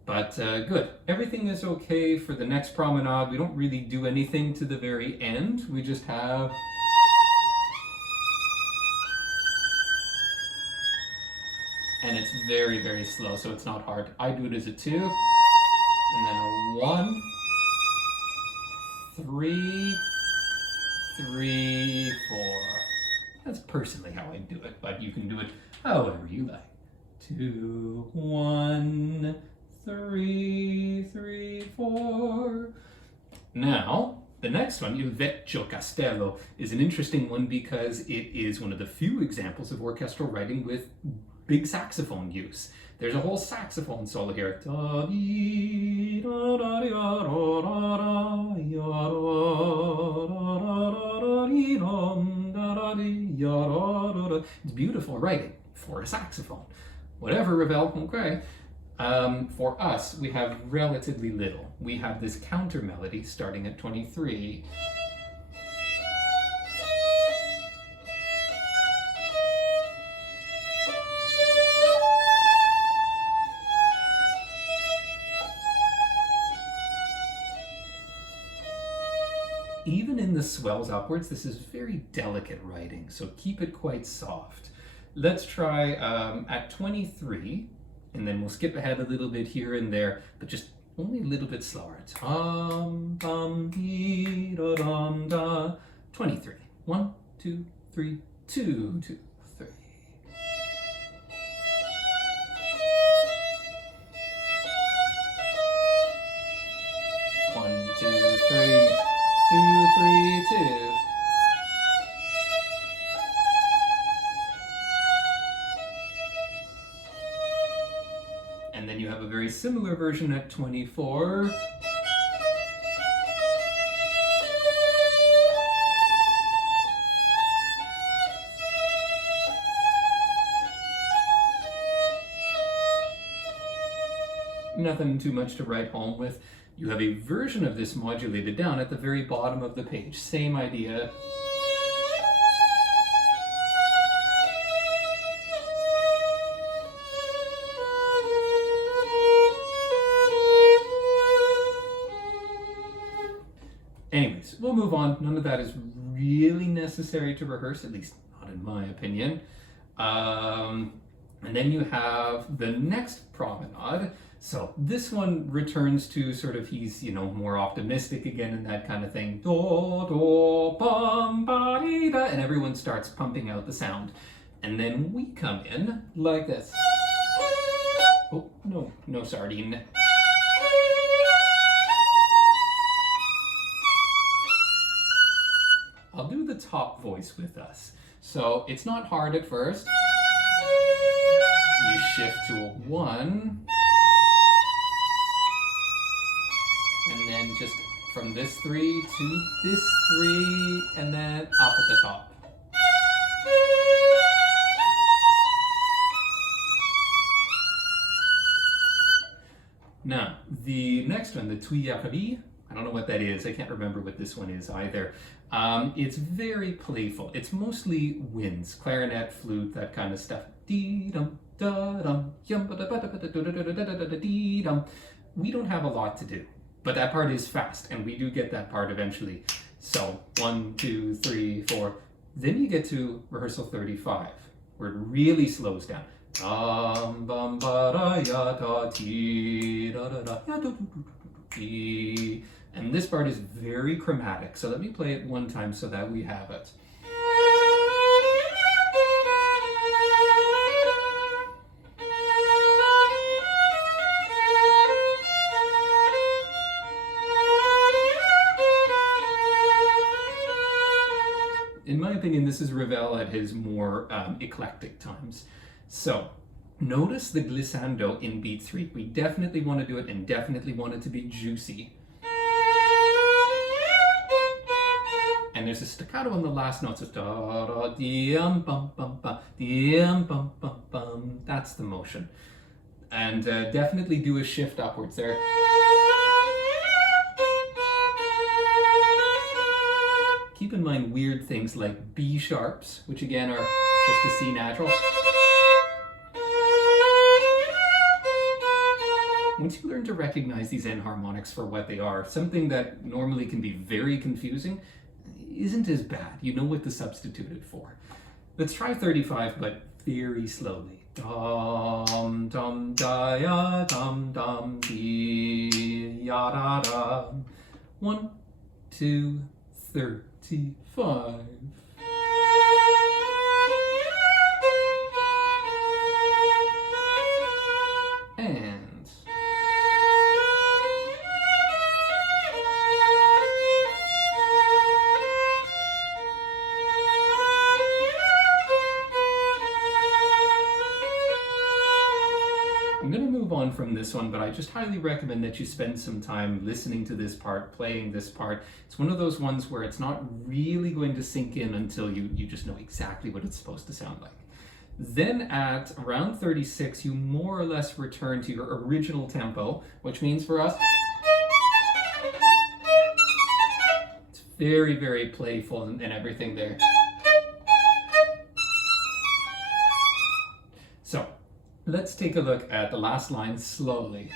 But good. Everything is okay for the next promenade. We don't really do anything to the very end. We just have... And it's very, very slow, so it's not hard. I do it as a 2, and then a 1, 3, 3, 4. That's personally how I do it, but you can do it however you like. 2, 1, 3, 3, 4. Now, the next one, Il Vecchio Castello, is an interesting one because it is one of the few examples of orchestral writing with big saxophone use. There's a whole saxophone solo here. It's beautiful writing for a saxophone. Whatever, Ravel, okay. For us, we have relatively little. We have this counter melody starting at 23. Even in the swells upwards, this is very delicate writing, so keep it quite soft. Let's try at 23, and then we'll skip ahead a little bit here and there, but just only a little bit slower. Dum, dee, da, dum, da. 23. 1, 2, 3, 2, 2, 3. One, two, three. 2, 3, 2. And then you have a very similar version at 24. Nothing too much to write home with. You have a version of this modulated down at the very bottom of the page. Same idea. Anyways, we'll move on. None of that is really necessary to rehearse, at least not in my opinion. And then you have the next promenade. So this one returns to sort of, he's, you know, more optimistic again and that kind of thing. Do, do, bum, ba, dee, da, and everyone starts pumping out the sound. And then we come in like this. Oh, no, no sardine. I'll do the top voice with us. So it's not hard at first. You shift to a 1. And then just from this 3 to this 3, and then up at the top. Now, the next one, the Tuileries, I don't know what that is. I can't remember what this one is either. It's very playful. It's mostly winds, clarinet, flute, that kind of stuff. Dee-dum, da-dum, yum, ba-da-ba-da-ba-da-da-da-da-dee-dum. We don't have a lot to do, but that part is fast, and we do get that part eventually. So 1, 2, 3, 4. Then you get to rehearsal 35, where it really slows down. And this part is very chromatic, so let me play it one time so that we have it. In my opinion, this is Ravel at his more eclectic times. So, notice the glissando in beat 3. We definitely want to do it and definitely want it to be juicy. And there's a staccato on the last note, so da da dee bum bum bum bum bum bum. That's the motion. And definitely do a shift upwards there. Keep in mind weird things like B sharps, which again are just a C natural. Once you learn to recognize these enharmonics for what they are, something that normally can be very confusing isn't as bad. You know what to substitute it for. Let's try 35, but very slowly. Dum dum da ya dum dum dee ya da da. 1, 2, 35. And I'm going to move on from this one, but I just highly recommend that you spend some time listening to this part, playing this part. It's one of those ones where it's not really going to sink in until you just know exactly what it's supposed to sound like. Then at around 36, you more or less return to your original tempo, which means for us, it's very, very playful and everything there. So, let's take a look at the last line slowly.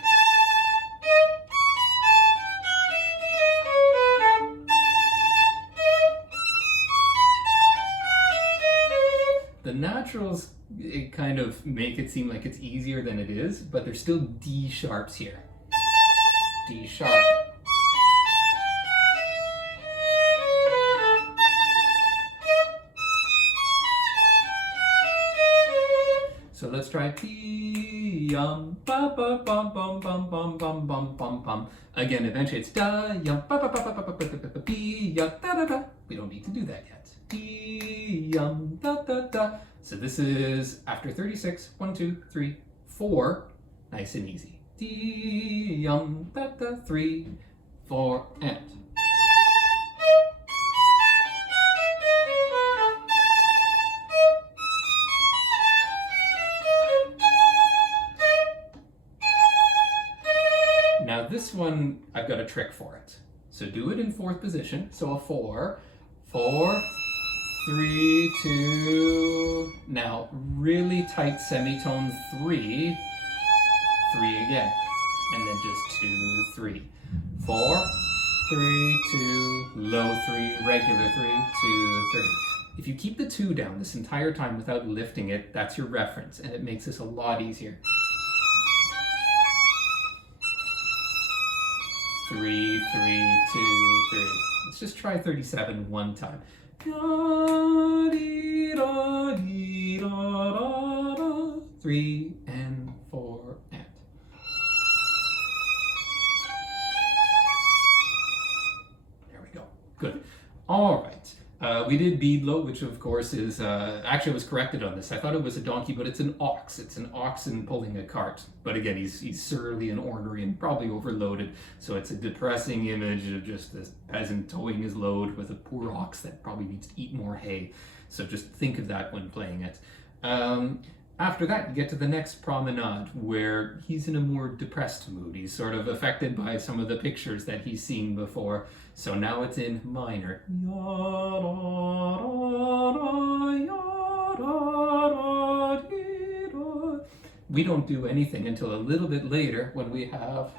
The naturals kind of make it seem like it's easier than it is, but there's still D sharps here. D sharp. So let's try P-yum, ba-ba-bum-bum-bum-bum-bum-bum-bum. Again, eventually it's da-yum, ba-ba-ba-ba-ba-ba-ba-ba-ba-ba-ba. We don't need to do that yet. D-yum, da-da-da. So this is after 36, 1, 2, 3, 4. Nice and easy. D-yum, da-da, 3, 4, and. Now this one, I've got a trick for it. So do it in 4th position. So a 4, 4, 3, 2. Now really tight semitone 3, 3 again. And then just 2, 3. 4, 3, 2, low 3, regular 3, 2, 3. If you keep the 2 down this entire time without lifting it, that's your reference, and it makes this a lot easier. 3, 3, 2, 3. Let's just try 37 one time. 3 and 4 and. There we go. Good. All right. We We did Beadlo, which of course is, actually I was corrected on this. I thought it was a donkey, but it's an ox. It's an oxen pulling a cart. But again, he's surly and ornery and probably overloaded. So it's a depressing image of just this peasant towing his load with a poor ox that probably needs to eat more hay. So just think of that when playing it. After that, you get to the next promenade, where he's in a more depressed mood. He's sort of affected by some of the pictures that he's seen before. So now it's in minor. We don't do anything until a little bit later when we have...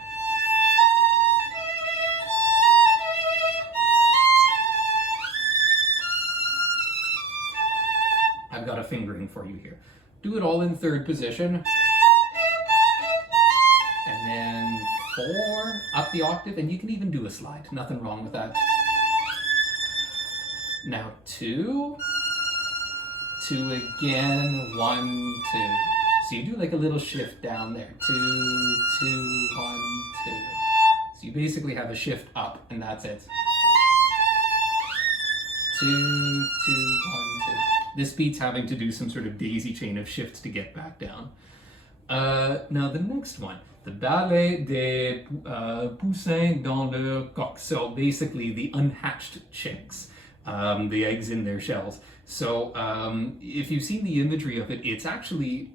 I've got a fingering for you here. Do it all in third position. And then 4 up the octave, and you can even do a slide. Nothing wrong with that. Now 2. 2 again. 1, 2. So you do like a little shift down there. 2, 2, 1, 2. So you basically have a shift up, and that's it. 2, 2, 1, 2. This beat's having to do some sort of daisy chain of shifts to get back down. Now the next one, the ballet des poussins dans leur coque. So basically the unhatched chicks, the eggs in their shells. So if you've seen the imagery of it, it's actually,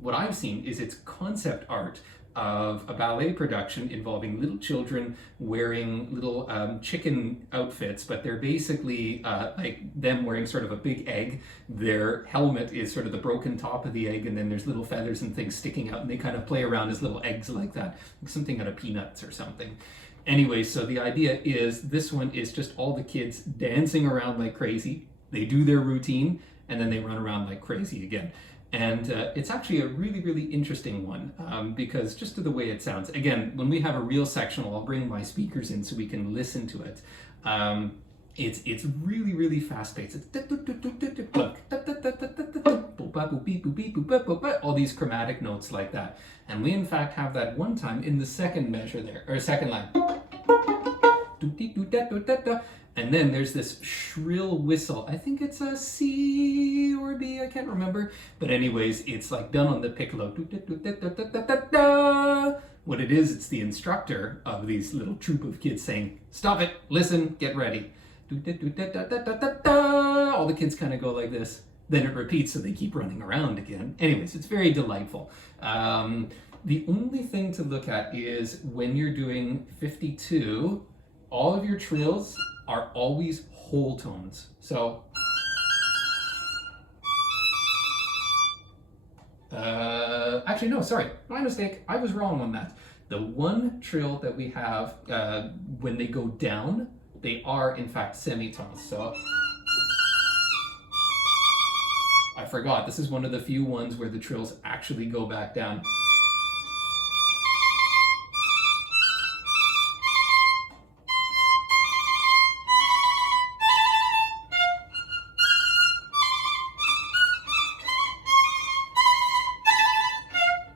what I've seen is it's concept art of a ballet production involving little children wearing little chicken outfits, but they're basically like them wearing sort of a big egg. Their helmet is sort of the broken top of the egg, and then there's little feathers and things sticking out, and they kind of play around as little eggs like that, like something out of Peanuts or something. Anyway, so the idea is this one is just all the kids dancing around like crazy. They do their routine, and then they run around like crazy again. And it's actually a really, really interesting one because just to the way it sounds. Again, when we have a real sectional, I'll bring my speakers in so we can listen to it. It's really, really fast-paced. It's all these chromatic notes like that. And we in fact have that one time in the second measure there, or second line. And then there's this shrill whistle. I think it's a C or B, I can't remember. But anyways, it's like done on the piccolo. What it is, it's the instructor of these little troop of kids saying, stop it, listen, get ready. All the kids kind of go like this. Then it repeats, so they keep running around again. Anyways, it's very delightful. The only thing to look at is when you're doing 52, all of your trills are always whole tones. So, actually no, sorry, my mistake. I was wrong on that. The one trill that we have, when they go down, they are in fact semitones. So, I forgot, this is one of the few ones where the trills actually go back down.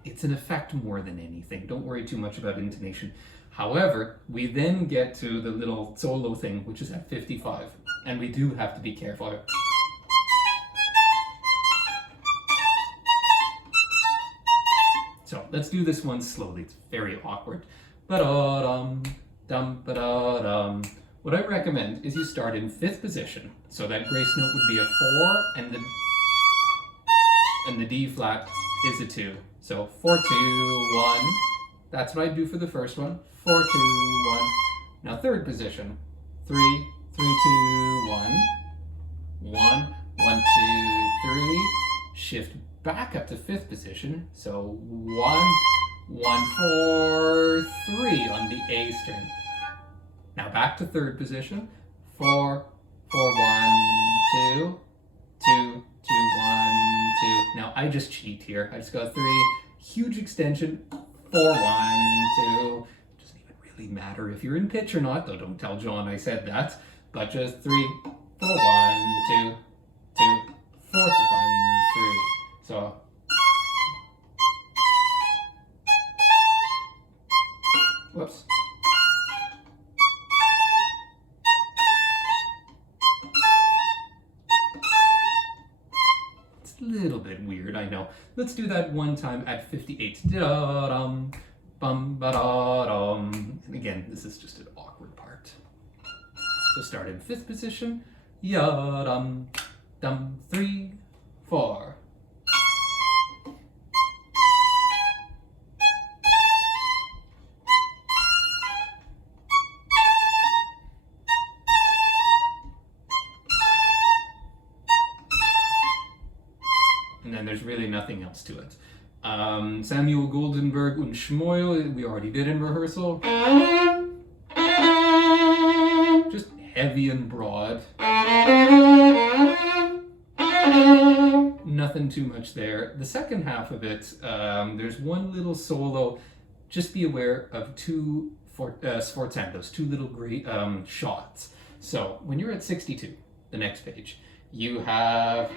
It's an effect more than anything. Don't worry too much about intonation. However, we then get to the little solo thing, which is at 55. And we do have to be careful. So let's do this one slowly. It's very awkward. Ba-da-dum, dum, ba-da-dum. What I recommend is you start in 5th position. So that grace note would be a 4, and the D flat is a 2. So 4, 2, 1. That's what I do for the first one. 4, 2, 1. Now 3rd position. 3, 3, 2, 1. 1, 1, 2, 3. Shift back up to 5th position. So 1, 1, 4, 3 on the A string. Now back to 3rd position. 4, 4, 1, 2. 2, 2, 1, 2. Now I just cheat here. I just go 3, huge extension, 4, 1, 2. Doesn't even really matter if you're in pitch or not, though don't tell John I said that. But just 3, 4, 1, 2, 2, 4, 1, 3. So. Whoops. Let's do that one time at 58. Da-dum, bum, ba-da-dum. And again, this is just an awkward part. So start in 5th position. Ya-dum, dum, 3, 4. And then there's really nothing else to it. Samuel Goldenberg und Schmoyle, we already did in rehearsal. Just heavy and broad. Nothing too much there. The second half of it, there's one little solo. Just be aware of 2 sforzandos, 2 little great shots. So when you're at 62, the next page, you have...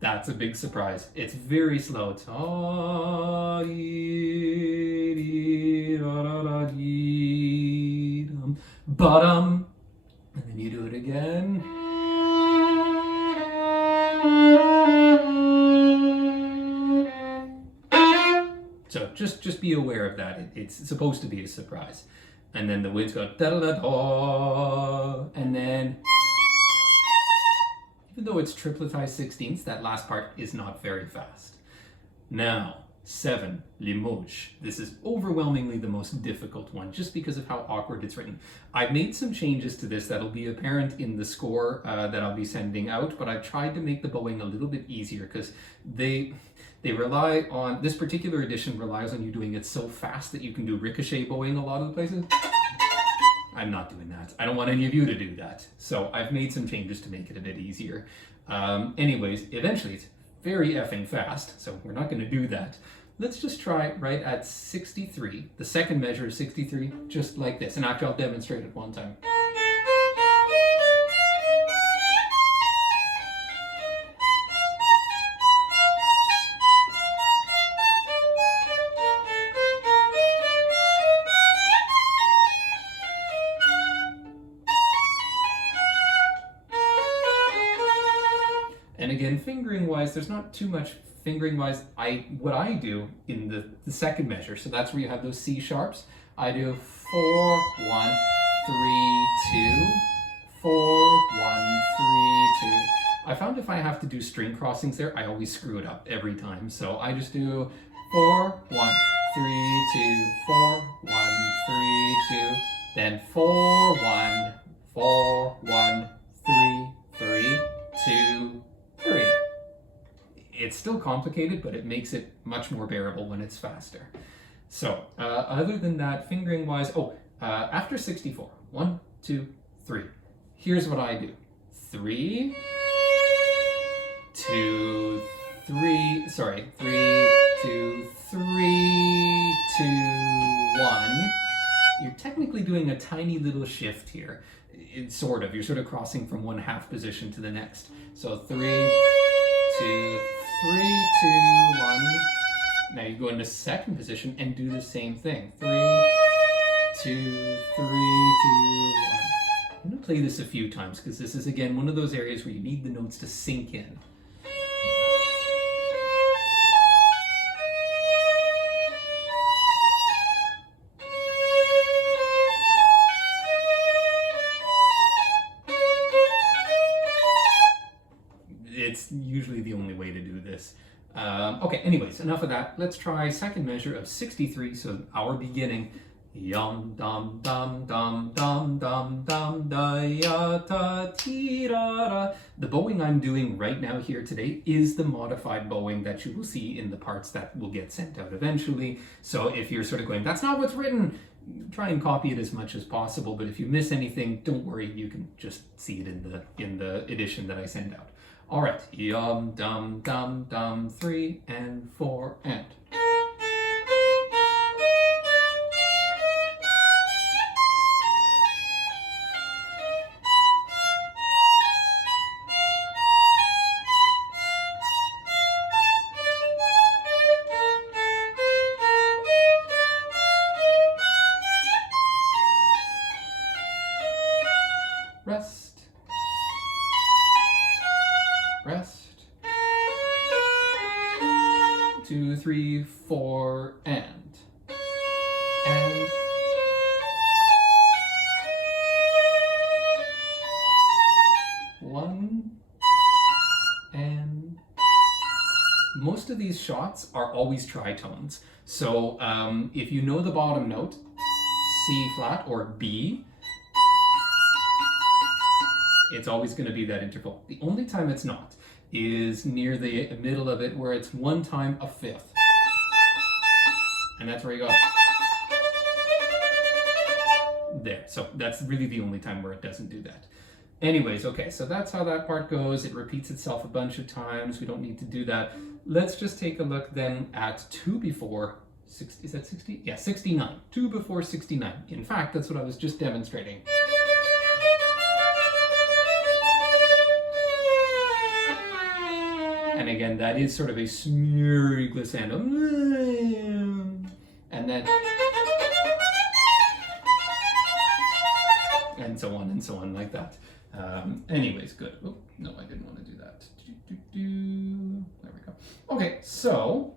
That's a big surprise. It's very slow. Bottom. And then you do it again. So just be aware of that. It's supposed to be a surprise. And then the winds go da-da-da-da, and then, even though it's tripletized 16ths, that last part is not very fast. Now, 7, Limoges. This is overwhelmingly the most difficult one, just because of how awkward it's written. I've made some changes to this that'll be apparent in the score that I'll be sending out, but I've tried to make the bowing a little bit easier, because they rely on, this particular edition relies on you doing it so fast that you can do ricochet bowing a lot of the places. I'm not doing that. I don't want any of you to do that. So I've made some changes to make it a bit easier. Anyways, eventually it's very effing fast, so we're not going to do that. Let's just try right at 63. The second measure is 63, just like this. And actually I'll demonstrate it one time. And again, fingering-wise, there's not too much fingering-wise. What I do in the second measure, so that's where you have those C sharps, I do 4, 1, 3, 2, 4, 1, 3, 2. I found if I have to do string crossings there, I always screw it up every time. So I just do 4, 1, 3, 2, 4, 1, 3, 2, then 4, 1, 4, 1, 3, 3, 2, 3. It's still complicated, but it makes it much more bearable when it's faster. So, other than that, fingering wise, after 64, 1, 2, 3. Here's what I do. 3, 2, 3, 3, 2, 3, 2, 1. You're technically doing a tiny little shift here. It's sort of, you're sort of crossing from one half position to the next. So 3, 2, 3, 2, 1. Now you go into second position and do the same thing. 3, 2, 3, 2, 1. I'm going to play this a few times because this is, again, one of those areas where you need the notes to sink in. It's usually the only way to do this. Okay, anyways, enough of that. Let's try second measure of 63, so our beginning. Yum dum dum dum dum dum dum da ya ta ti ra ra. The bowing I'm doing right now here today is the modified bowing that you will see in the parts that will get sent out eventually. So if you're sort of going, that's not what's written, try and copy it as much as possible. But if you miss anything, don't worry, you can just see it in the edition that I send out. All right, yum dum dum dum 3 and 4 and. depressed. 2, 3, 4, and 1, and most of these shots are always tritones. So if you know the bottom note, C flat or B, it's always going to be that interval. The only time it's not is near the middle of it, where it's one time a fifth. And that's where you go. There. So that's really the only time where it doesn't do that. Anyways, okay, so that's how that part goes. It repeats itself a bunch of times. We don't need to do that. Let's just take a look then at 2 before 60. Is that 60? Yeah, 69. 2 before 69. In fact, that's what I was just demonstrating. And again, that is sort of a smeary glissando. And then... and so on like that. Anyways, good. Oh, no, I didn't want to do that. There we go. Okay, so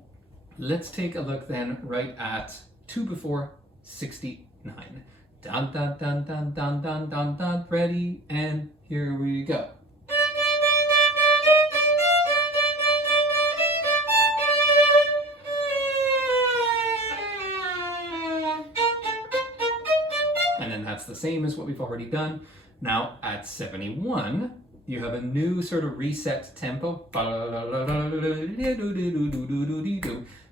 let's take a look then right at 2 before 69. Dun dun dun dun dun dun dun dun. Ready, and here we go. And then that's the same as what we've already done. Now at 71, you have a new sort of reset tempo.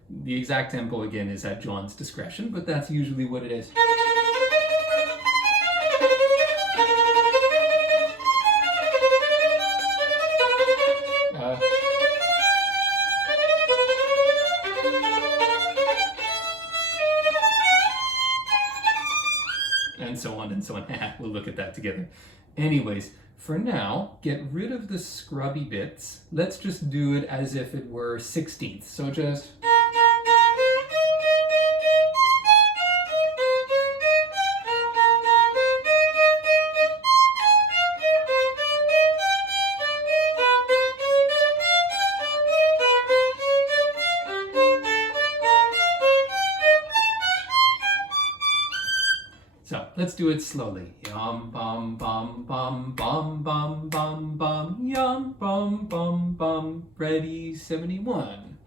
The exact tempo again is at John's discretion, but that's usually what it is. And so on and so on. We'll look at that together. Anyways, for now, get rid of the scrubby bits. Let's just do it as if it were 16ths. So just... So let's do it slowly. Yum bum bum bum bum bum bum bum yum bum bum bum. Ready, 71.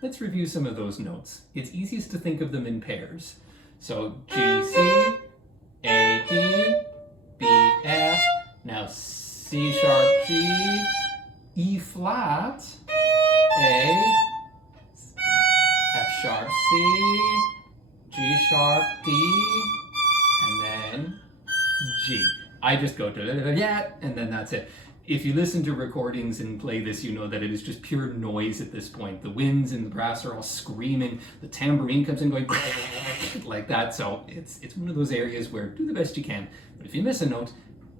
Let's review some of those notes. It's easiest to think of them in pairs. So G, C, A, D, B, F, now C sharp, G, E flat, A, F sharp, C, G sharp, D, and then G. I just go to yeah, and then that's it. If you listen to recordings and play this, you know that it is just pure noise at this point. The winds and the brass are all screaming. The tambourine comes in going like that. So it's one of those areas where do the best you can. But if you miss a note,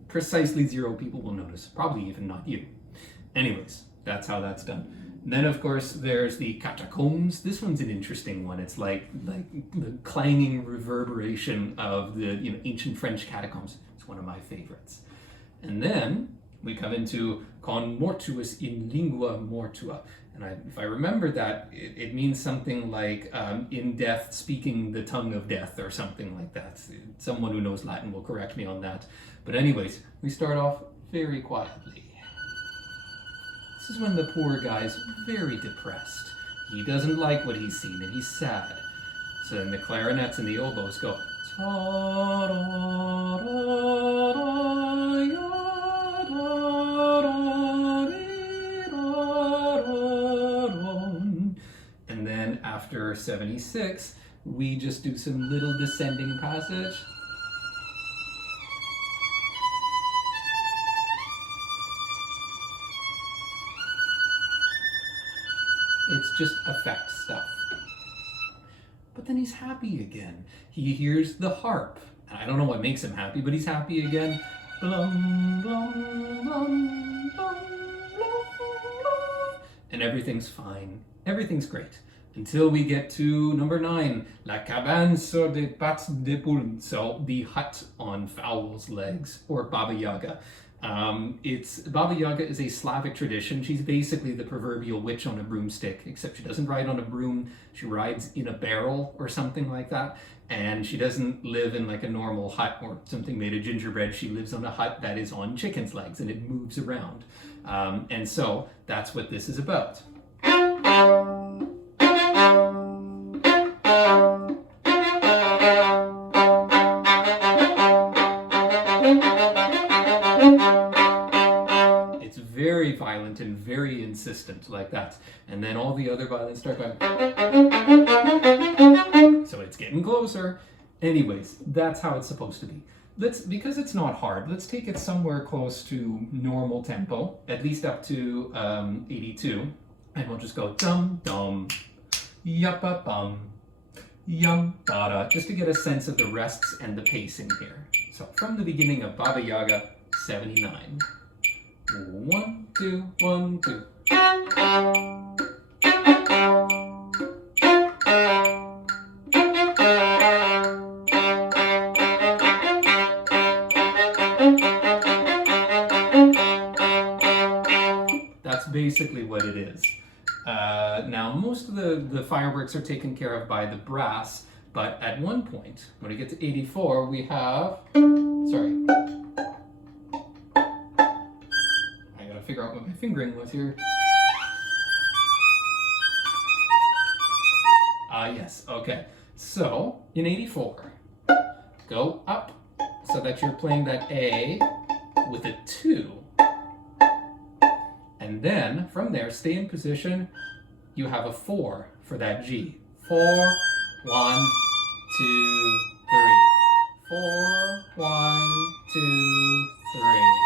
precisely 0 people will notice. Probably even not you. Anyways, that's how that's done. And then, of course, there's the catacombs. This one's an interesting one. It's like the clanging reverberation of the ancient French catacombs. It's one of my favorites. And then we come into con mortuus in lingua mortua. And if I remember that, it means something like in death, speaking the tongue of death, or something like that. Someone who knows Latin will correct me on that. But anyways, we start off very quietly. This is when the poor guy's very depressed. He doesn't like what he's seen and he's sad. So then the clarinets and the oboes go and then after 76, we just do some little descending passage. It's just effect stuff. But then he's happy again. He hears the harp. I don't know what makes him happy, but he's happy again. Blum, blum, blum, blum, blum, blum. And everything's fine. Everything's great. Until we get to number 9, La cabane sur des pattes de poule. So the hut on fowl's legs, or Baba Yaga. Baba Yaga is a Slavic tradition. She's basically the proverbial witch on a broomstick, except she doesn't ride on a broom. She rides in a barrel or something like that. And she doesn't live in like a normal hut or something made of gingerbread. She lives on a hut that is on chicken's legs and it moves around. And so that's what this is about. Very violent and very insistent like that, and then all the other violins start going, so it's getting closer. Anyways, that's how it's supposed to be. Because it's not hard, let's take it somewhere close to normal tempo, at least up to 82, and we'll just go dum dum yappa bum yum bada, just to get a sense of the rests and the pacing here. So from the beginning of Baba Yaga 79. 1, 2, 1, 2. That's basically what it is. Now, most of the fireworks are taken care of by the brass, but at one point, when we get to 84, we have, sorry, figure out what my fingering was here. Yes, okay. So, in 84, go up so that you're playing that A with a 2. And then, from there, stay in position. You have a 4 for that G. 4, 1, 2, 3. 4, 1, 2, 3.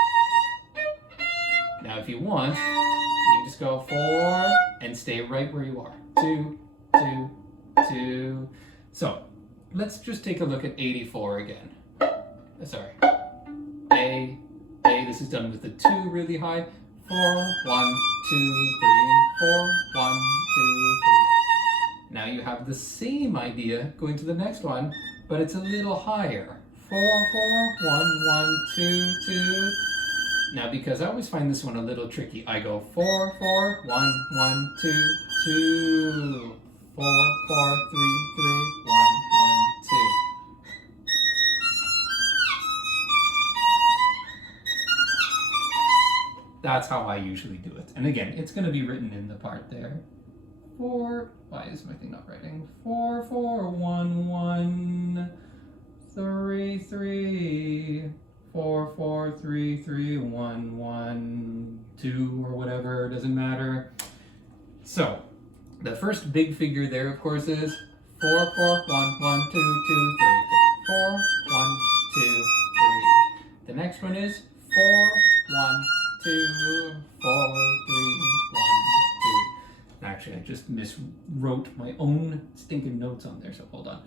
Now, if you want, you can just go 4 and stay right where you are. 2, 2, 2. So, let's just take a look at 84 again. Sorry. A. This is done with the 2 really high. 4, 1, 2, 3. 4, 1, 2, 3. Now you have the same idea going to the next one, but it's a little higher. 4, 4, 1, 1, 2, 2. Now, because I always find this one a little tricky, I go 4, 4, 1, 1, 2, 2, 4, 4, 3, 3, 1, 1, 2. That's how I usually do it. And again, it's going to be written in the part there. 4, why is my thing not writing? 4, 4, 1, 1, 3, 3. 4, 4, 3, 3, 1, 1, 2, or whatever, doesn't matter. So, the first big figure there, of course, is 4, 4, 1, 1, 2, 2, 3, 4, 1, 2, 3. The next one is 4, 1, 2, 4, 3, 1, 2. Actually, I just miswrote my own stinking notes on there, so hold on.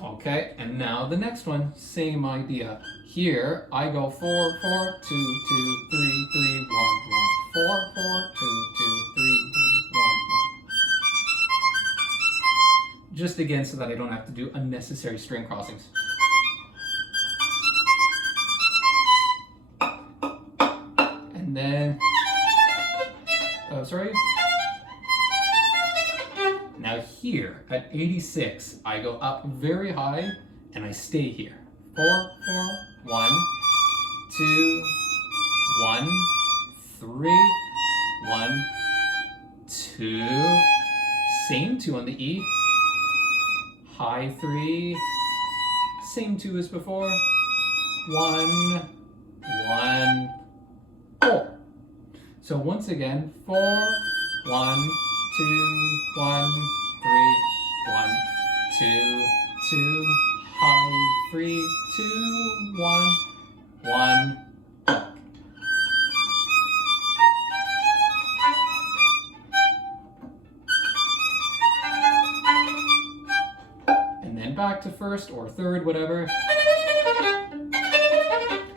Okay, and now the next one, same idea. Here, I go 4, 4, 2, 2, 3, 3, 1, 1. 4, 4, 2, 2, 3, 1, 1. Just again so that I don't have to do unnecessary string crossings. And then, oh, sorry. Now here, at 86, I go up very high, and I stay here. 4, 4, 1, 2, 1, 3, 1, 2. Same 2 on the E. High 3. Same 2 as before. 1, 1, 4. So once again, 4, 1, 2, 1, 3, 1, 2, 2, high 3, 2, 1, 1. back to first or third, whatever.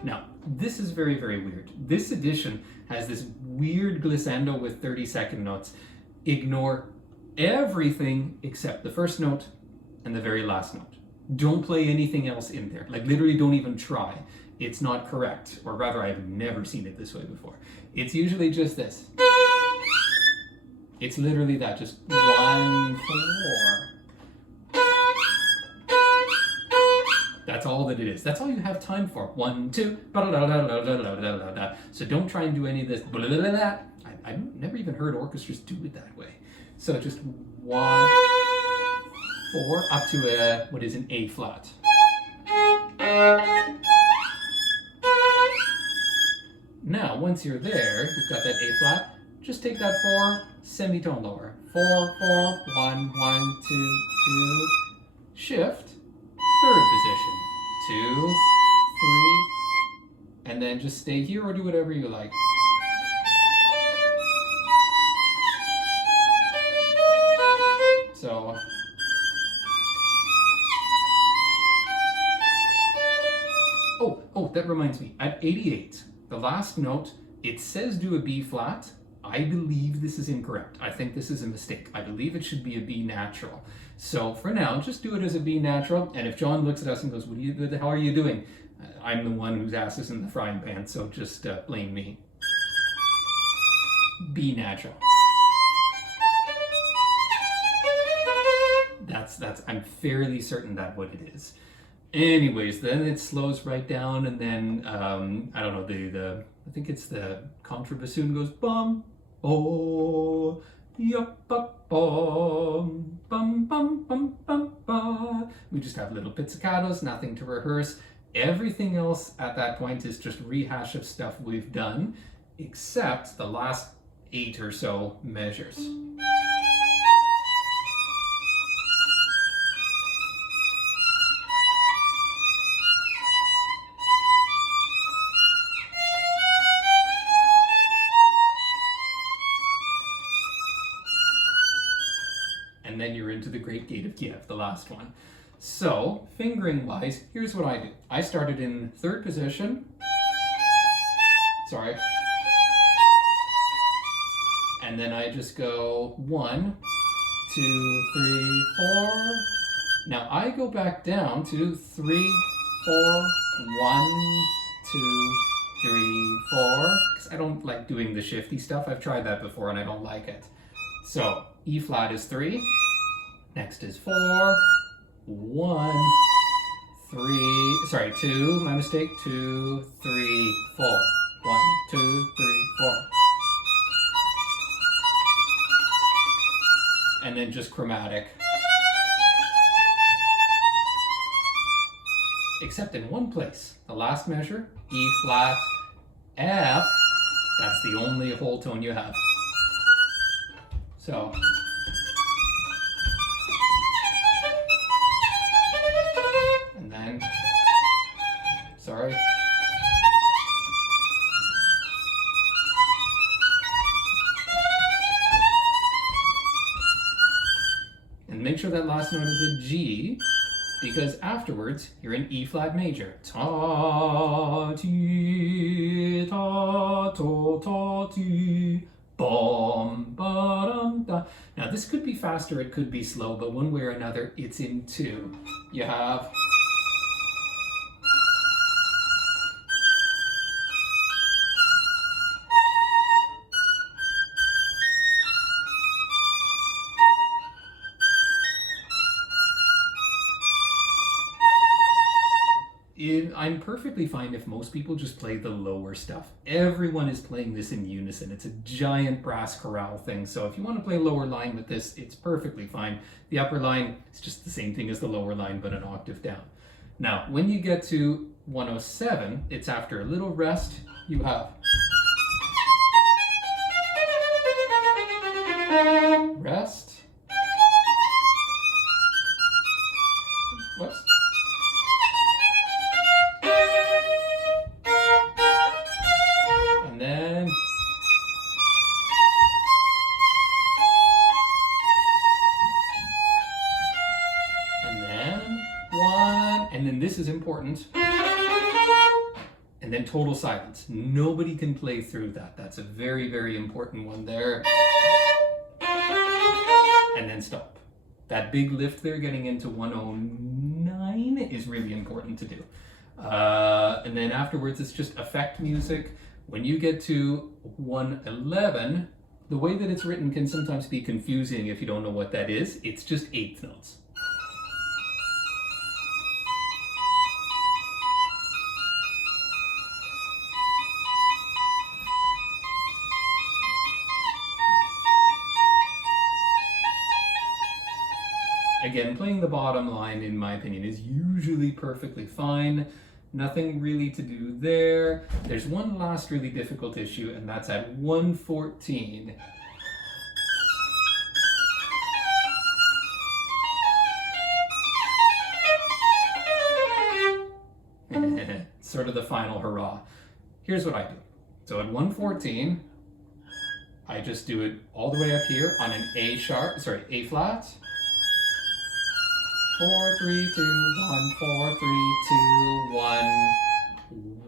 Now, this is very, very weird. This edition has this weird glissando with 30-second notes. Ignore everything except the first note and the very last note. Don't play anything else in there. Like, literally don't even try. It's not correct. Or rather, I've never seen it this way before. It's usually just this. It's literally that, just 1, 4. That's all that it is. That's all you have time for. 1, 2. So don't try and do any of this. I've never even heard orchestras do it that way. So just 1, 4, up to what is an A flat. Now, once you're there, you've got that A flat, just take that 4, semitone lower. 4, 4, 1, 1, 2, 2, shift, third position, 2, 3, and then just stay here or do whatever you like. So, oh, that reminds me, at 88, the last note, it says do a B flat. I believe this is incorrect. I think this is a mistake. I believe it should be a B natural. So for now, just do it as a B natural. And if John looks at us and goes, what the hell are you doing? I'm the one whose ass is in the frying pan, so just blame me. B natural. I'm fairly certain that's what it is. Anyways, then it slows right down, and then I don't know, I think it's the contrabassoon goes bum, oh, yup, bum, bum, bum, bum, bum, bum. We just have little pizzicatos, nothing to rehearse. Everything else at that point is just rehash of stuff we've done, except the last 8 or so measures. And then you're into the Great Gate of Kiev, the last one. So, fingering wise, here's what I do. I started in third position. Sorry. And then I just go 1, 2, 3, 4. Now I go back down to 3, 4, 1, 2, 3, 4. Because I don't like doing the shifty stuff. I've tried that before and I don't like it. So, E flat is 3. Next is 4, 1, 3, sorry, 2, my mistake, 2, 3, 4, 1, 2, 3, 4. And then just chromatic. Except in one place, the last measure, E flat, F, that's the only whole tone you have. So, and then, sorry. And make sure that last note is a G, because afterwards you're in E flat major. Ta ti ta to ta ti. Bom, ba-dum, da. Now this could be faster, it could be slow, but one way or another, it's in 2. You have I'm perfectly fine if most people just play the lower stuff. Everyone is playing this in unison. It's a giant brass chorale thing. So if you want to play lower line with this, it's perfectly fine. The upper line is just the same thing as the lower line, but an octave down. Now, when you get to 107, it's after a little rest. You have rest. Whoops. important. And then total silence. Nobody can play through that. That's a very, very important one there. And then stop. That big lift there, getting into 109, is really important to do. And then afterwards, it's just effect music. When you get to 111, the way that it's written can sometimes be confusing if you don't know what that is. It's just eighth notes. Again, playing the bottom line, in my opinion, is usually perfectly fine. Nothing really to do there. There's one last really difficult issue, and that's at 114. Sort of the final hurrah. Here's what I do. So at 114, I just do it all the way up here on an A flat. 4, 3, 2, 1, 4, 3, 2, 1,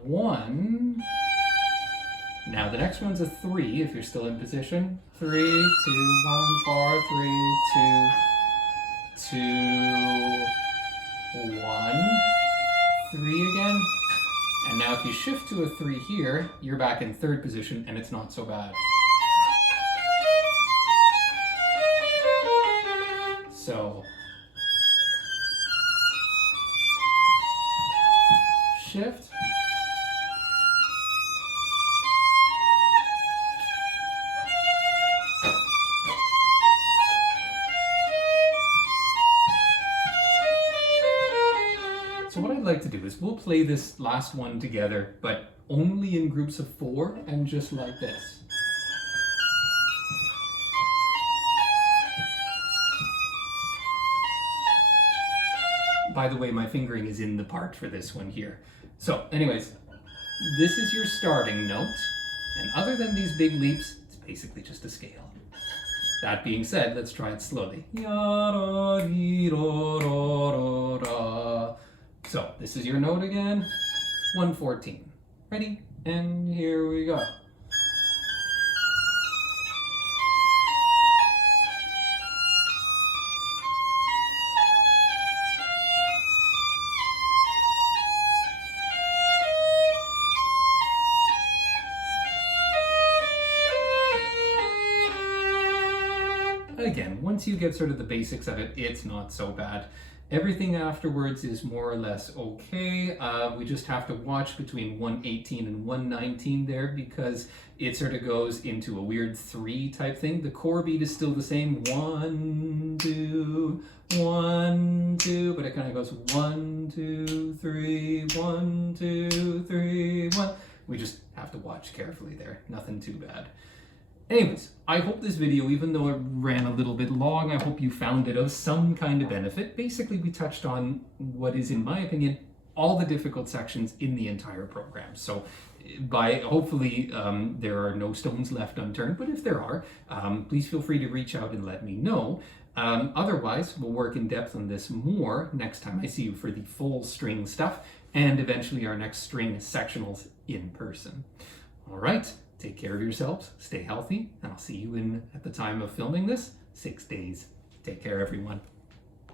1. Now the next one's a 3 if you're still in position. 3, 2, 1, 4, 3, 2, 2, 1, 3 again. And now if you shift to a 3 here, you're back in third position and it's not so bad. So shift. So what I'd like to do is we'll play this last one together, but only in groups of 4 and just like this. By the way, my fingering is in the part for this one here. So anyways, this is your starting note. And other than these big leaps, it's basically just a scale. That being said, let's try it slowly. So this is your note again, 114. Ready? And here we go. Again, once you get sort of the basics of it, it's not so bad. Everything afterwards is more or less okay. We just have to watch between 118 and 119 there because it sort of goes into a weird 3 type thing. The core beat is still the same, 1, 2, 1, 2, but it kind of goes 1, 2, 3, 1, 2, 3, 1. We just have to watch carefully there. Nothing too bad. Anyways, I hope this video, even though it ran a little bit long, I hope you found it of some kind of benefit. Basically, we touched on what is, in my opinion, all the difficult sections in the entire program. So hopefully there are no stones left unturned, but if there are, please feel free to reach out and let me know. Otherwise, we'll work in depth on this more next time I see you for the full string stuff and eventually our next string sectionals in person. All right. Take care of yourselves, stay healthy, and I'll see you at the time of filming this, 6 days. Take care, everyone.